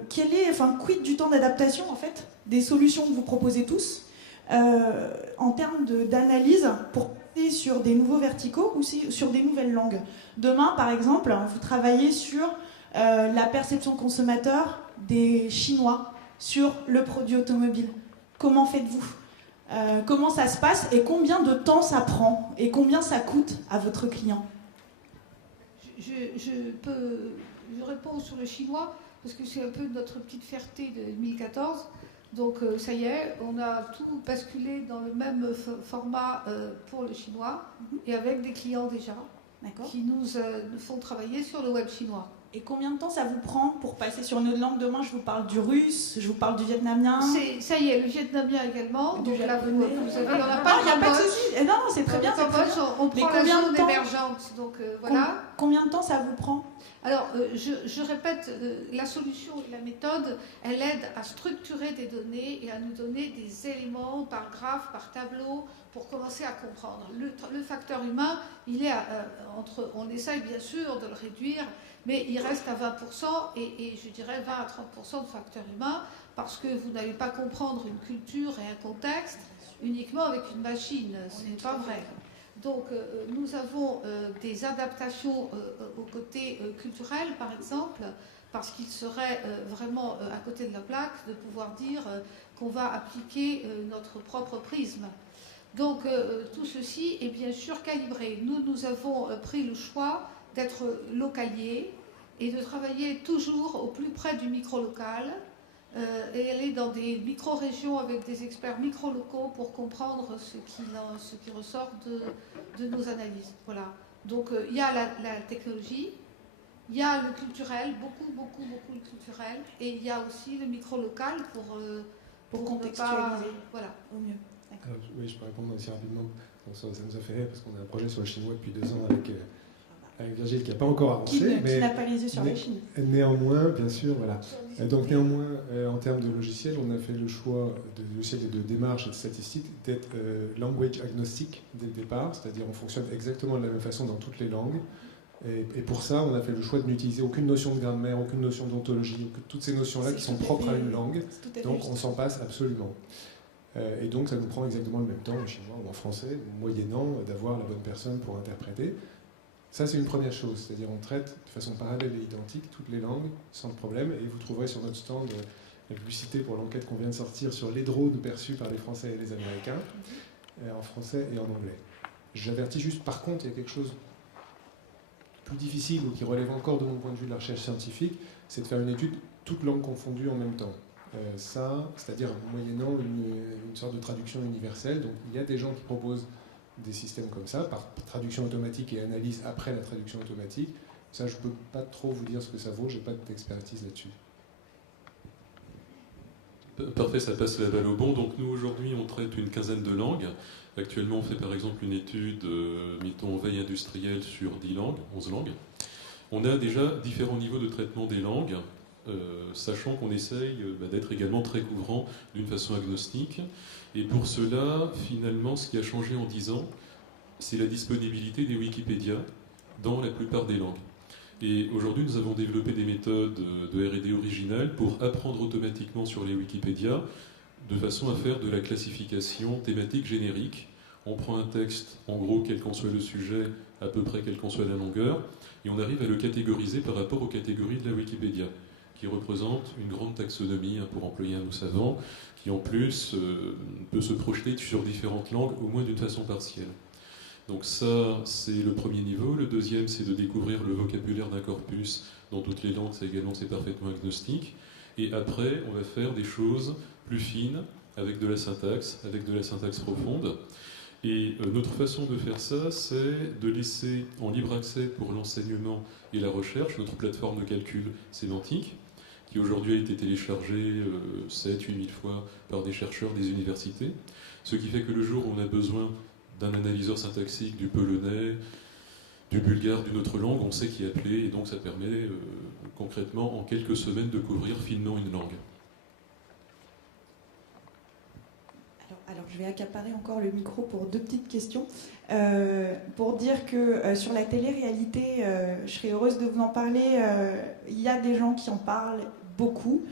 quid du temps d'adaptation en fait des solutions que vous proposez tous en termes d'analyse pour passer sur des nouveaux verticaux ou sur des nouvelles langues. Demain, par exemple, vous travaillez sur la perception consommateur des Chinois sur le produit automobile. Comment faites-vous ? Comment ça se passe et combien de temps ça prend et combien ça coûte à votre client ? Je réponds sur le chinois parce que c'est un peu notre petite fierté de 2014. Donc ça y est, on a tout basculé dans le même format pour le chinois et avec des clients déjà qui nous font travailler sur le web chinois. Et combien de temps ça vous prend pour passer sur une autre langue ? Demain, je vous parle du russe, je vous parle du vietnamien. Ça y est, le vietnamien également. Du Donc là, vous savez, on n'a pas de souci. Non, c'est très bien. On prend la zone émergente. Donc voilà. Combien de temps ça vous prend ? Alors, je répète, la solution et la méthode, elle aide à structurer des données et à nous donner des éléments par graphe, par tableau, pour commencer à comprendre. Le facteur humain, il est on essaye bien sûr de le réduire, mais il reste à 20% et je dirais 20 à 30% de facteur humain, parce que vous n'allez pas comprendre une culture et un contexte uniquement avec une machine. Ce n'est pas vrai. Donc, nous avons des adaptations au côté culturel, par exemple, parce qu'il serait vraiment à côté de la plaque de pouvoir dire qu'on va appliquer notre propre prisme. Donc, tout ceci est bien sûr calibré. Nous avons pris le choix d'être localiers et de travailler toujours au plus près du micro-local et aller dans des micro-régions avec des experts micro-locaux pour comprendre ce qui ressort de nos analyses. Voilà. Donc il y a la technologie, il y a le culturel, beaucoup le culturel, et il y a aussi le micro-local pour contextualiser voilà. Au mieux. Oui, je peux répondre aussi rapidement. Donc, ça nous a fait rire parce qu'on a un projet sur le chinois depuis 2 ans avec Virgile qui n'a pas encore avancé. Qui n'a pas les yeux sur la Chine. Néanmoins, bien sûr, voilà. Donc néanmoins, en termes de logiciels, on a fait le choix de logiciels de démarche et de statistiques d'être language agnostique dès le départ, c'est-à-dire on fonctionne exactement de la même façon dans toutes les langues. Et pour ça, on a fait le choix de n'utiliser aucune notion de grammaire, aucune notion d'ontologie, toutes ces notions-là qui sont propres à une langue. Donc on s'en passe absolument. Et donc ça nous prend exactement le même temps en chinois ou en français, moyennant d'avoir la bonne personne pour interpréter. Ça, c'est une première chose, c'est-à-dire on traite de façon parallèle et identique toutes les langues sans problème, et vous trouverez sur notre stand la publicité pour l'enquête qu'on vient de sortir sur les drones perçus par les Français et les Américains, en français et en anglais. J'avertis juste, par contre, il y a quelque chose de plus difficile ou qui relève encore de mon point de vue de la recherche scientifique, c'est de faire une étude toutes langues confondues en même temps. C'est-à-dire moyennant une sorte de traduction universelle. Donc il y a des gens qui proposent des systèmes comme ça, par traduction automatique et analyse après la traduction automatique. Ça, je ne peux pas trop vous dire ce que ça vaut, je n'ai pas d'expertise là-dessus. Parfait, ça passe la balle au bon. Donc nous, aujourd'hui, on traite une quinzaine de langues. Actuellement, on fait par exemple une étude, mettons, veille industrielle sur 10 langues, 11 langues. On a déjà différents niveaux de traitement des langues, sachant qu'on essaye d'être également très couvrant d'une façon agnostique. Et pour cela, finalement, ce qui a changé en 10 ans, c'est la disponibilité des Wikipédia dans la plupart des langues. Et aujourd'hui, nous avons développé des méthodes de R&D originales pour apprendre automatiquement sur les Wikipédia, de façon à faire de la classification thématique générique. On prend un texte, en gros, quel qu'en soit le sujet, à peu près quelle qu'en soit la longueur, et on arrive à le catégoriser par rapport aux catégories de la Wikipédia, qui représente une grande taxonomie, pour employer un mot savant, qui en plus peut se projeter sur différentes langues, au moins d'une façon partielle. Donc ça, c'est le premier niveau. Le deuxième, c'est de découvrir le vocabulaire d'un corpus dans toutes les langues, ça également c'est parfaitement agnostique. Et après, on va faire des choses plus fines, avec de la syntaxe profonde. Et notre façon de faire ça, c'est de laisser en libre accès pour l'enseignement et la recherche notre plateforme de calcul sémantique, qui aujourd'hui a été téléchargée 7-8 000 fois par des chercheurs des universités, ce qui fait que le jour où on a besoin d'un analyseur syntaxique du polonais, du bulgare, d'une autre langue, on sait qui appeler, et donc ça permet concrètement en quelques semaines de couvrir finement une langue. Alors je vais accaparer encore le micro pour 2 petites questions. Pour dire que sur la télé-réalité, je serais heureuse de vous en parler. Il y a des gens qui en parlent beaucoup.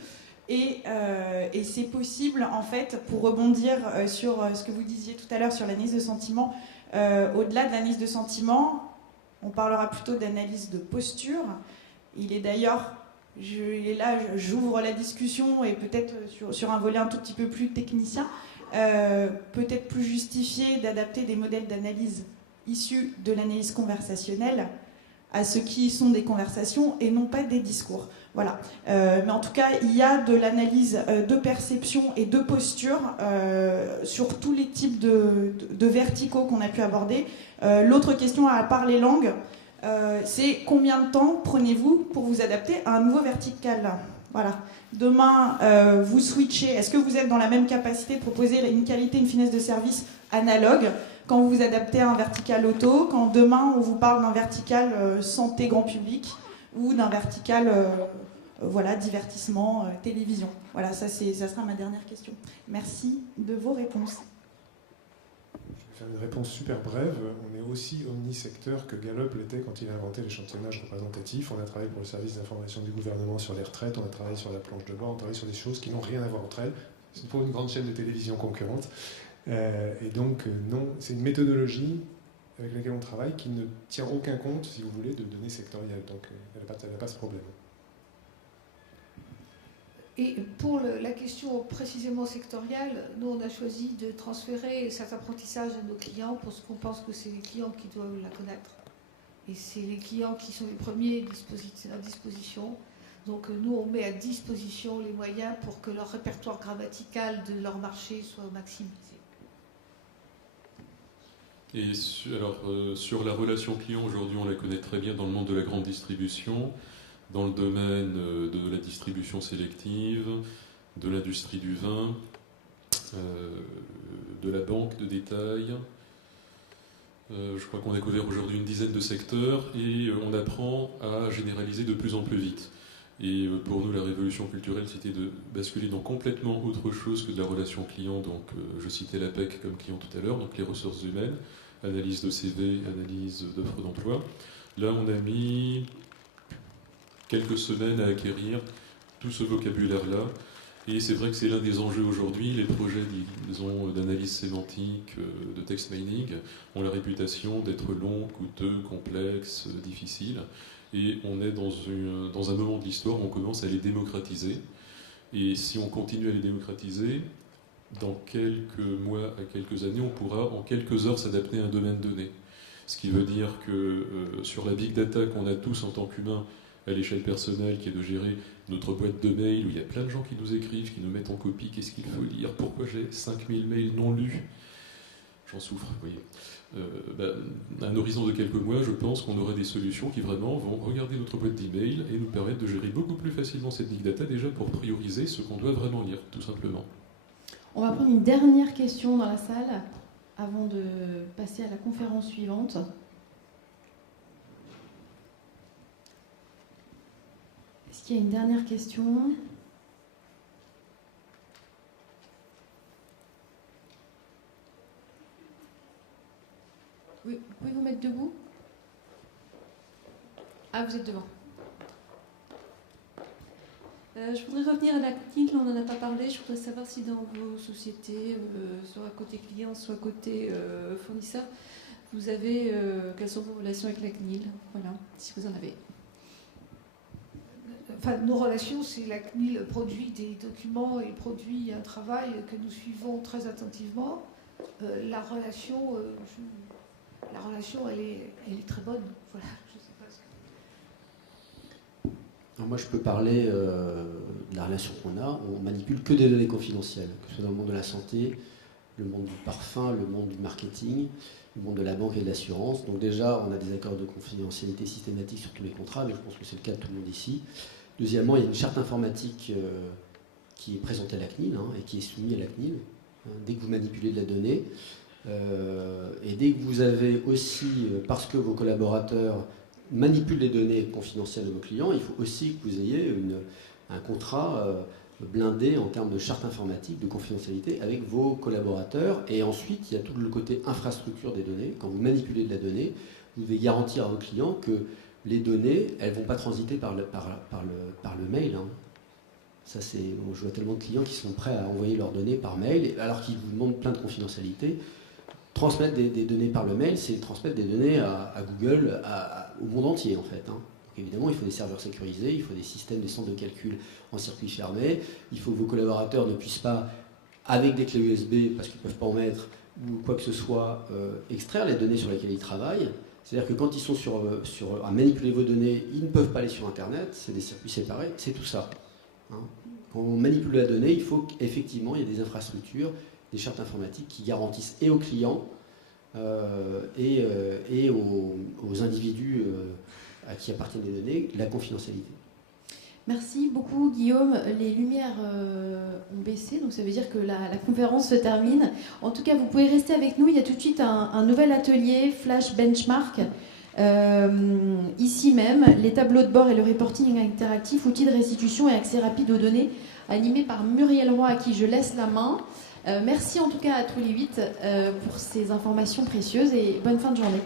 Et c'est possible, en fait, pour rebondir sur ce que vous disiez tout à l'heure sur l'analyse de sentiment, au-delà de l'analyse de sentiment, on parlera plutôt d'analyse de posture. Il est d'ailleurs, j'ouvre la discussion et peut-être sur un volet un tout petit peu plus technicien, peut-être plus justifié d'adapter des modèles d'analyse issus de l'analyse conversationnelle à ce qui sont des conversations et non pas des discours. Voilà. Mais en tout cas, il y a de l'analyse de perception et de posture sur tous les types de verticaux qu'on a pu aborder. L'autre question, à part les langues, c'est combien de temps prenez-vous pour vous adapter à un nouveau vertical? Voilà. Demain, vous switchez. Est-ce que vous êtes dans la même capacité de proposer une qualité, une finesse de service analogue quand vous vous adaptez à un vertical auto, quand demain on vous parle d'un vertical santé grand public ou d'un vertical divertissement, télévision. Voilà, ça sera ma dernière question. Merci de vos réponses. Je vais faire une réponse super brève. On est aussi omnisecteur que Gallup l'était quand il a inventé l'échantillonnage représentatif. On a travaillé pour le service d'information du gouvernement sur les retraites, on a travaillé sur la planche de bord, on a travaillé sur des choses qui n'ont rien à voir entre elles. C'est pour une grande chaîne de télévision concurrente. Et donc, non, c'est une méthodologie avec laquelle on travaille qui ne tient aucun compte, si vous voulez, de données sectorielles. Donc, elle n'a pas ce problème. Et pour la question précisément sectorielle, nous, on a choisi de transférer cet apprentissage à nos clients parce qu'on pense que c'est les clients qui doivent la connaître. Et c'est les clients qui sont les premiers à disposition. Donc nous, on met à disposition les moyens pour que leur répertoire grammatical de leur marché soit maximisé. Et sur la relation client, aujourd'hui, on la connaît très bien dans le monde de la grande distribution, dans le domaine de la distribution sélective, de l'industrie du vin, de la banque de détail. Je crois qu'on a couvert aujourd'hui une dizaine de secteurs et on apprend à généraliser de plus en plus vite. Et pour nous, la révolution culturelle, c'était de basculer dans complètement autre chose que de la relation client. Donc, je citais l'APEC comme client tout à l'heure, donc les ressources humaines, analyse de CV, analyse d'offres d'emploi. Là, on a mis quelques semaines à acquérir tout ce vocabulaire-là. Et c'est vrai que c'est l'un des enjeux aujourd'hui. Les projets, disons, d'analyse sémantique, de text mining, ont la réputation d'être longs, coûteux, complexes, difficiles. Et on est dans un moment de l'histoire où on commence à les démocratiser. Et si on continue à les démocratiser, dans quelques mois à quelques années, on pourra en quelques heures s'adapter à un domaine donné. Ce qui veut dire que sur la big data qu'on a tous en tant qu'humains à l'échelle personnelle, qui est de gérer notre boîte de mail, où il y a plein de gens qui nous écrivent, qui nous mettent en copie, qu'est-ce qu'il faut lire, pourquoi j'ai 5000 mails non lus, j'en souffre, vous voyez. À un horizon de quelques mois, je pense qu'on aura des solutions qui vraiment vont regarder notre boîte d'email et nous permettre de gérer beaucoup plus facilement cette big data, déjà pour prioriser ce qu'on doit vraiment lire, tout simplement. On va prendre une dernière question dans la salle avant de passer à la conférence suivante. Est-ce qu'il y a une dernière question ? Oui, vous pouvez vous mettre debout ? Ah, vous êtes devant. Je voudrais revenir à la CNIL, on n'en a pas parlé. Je voudrais savoir si dans vos sociétés, soit côté client, soit côté fournisseur, vous avez, quelles sont vos relations avec la CNIL ? Voilà, si vous en avez. Enfin, nos relations, c'est la CNIL produit des documents et produit un travail que nous suivons très attentivement. La relation, elle est très bonne. Voilà, je sais pas ce que... Alors moi, je peux parler de la relation qu'on a. On manipule que des données confidentielles, que ce soit dans le monde de la santé, le monde du parfum, le monde du marketing, le monde de la banque et de l'assurance. Donc déjà, on a des accords de confidentialité systématique sur tous les contrats, mais je pense que c'est le cas de tout le monde ici. Deuxièmement, il y a une charte informatique qui est présentée à la CNIL et qui est soumise à la CNIL dès que vous manipulez de la donnée. Et dès que vous avez aussi, parce que vos collaborateurs manipulent les données confidentielles de vos clients, il faut aussi que vous ayez un contrat blindé en termes de charte informatique, de confidentialité avec vos collaborateurs. Et ensuite, il y a tout le côté infrastructure des données. Quand vous manipulez de la donnée, vous devez garantir à vos clients que les données, elles ne vont pas transiter par le mail. Bon, je vois tellement de clients qui sont prêts à envoyer leurs données par mail, alors qu'ils vous demandent plein de confidentialité. Transmettre des données par le mail, c'est transmettre des données à Google, au monde entier en fait. Donc évidemment, il faut des serveurs sécurisés, il faut des systèmes, des centres de calcul en circuit fermé, il faut que vos collaborateurs ne puissent pas, avec des clés USB, parce qu'ils ne peuvent pas en mettre, ou quoi que ce soit, extraire les données sur lesquelles ils travaillent. C'est-à-dire que quand ils sont à manipuler vos données, ils ne peuvent pas aller sur Internet, c'est des circuits séparés, c'est tout ça. Quand on manipule la donnée, il faut qu'effectivement, il y ait des infrastructures, des chartes informatiques qui garantissent et aux clients et aux individus à qui appartiennent les données la confidentialité. Merci beaucoup Guillaume. Les lumières ont baissé, donc ça veut dire que la conférence se termine. En tout cas, vous pouvez rester avec nous. Il y a tout de suite un nouvel atelier Flash Benchmark. Ici même, les tableaux de bord et le reporting interactif, outils de restitution et accès rapide aux données, animé par Muriel Roy, à qui je laisse la main. Merci en tout cas à tous les 8 pour ces informations précieuses et bonne fin de journée.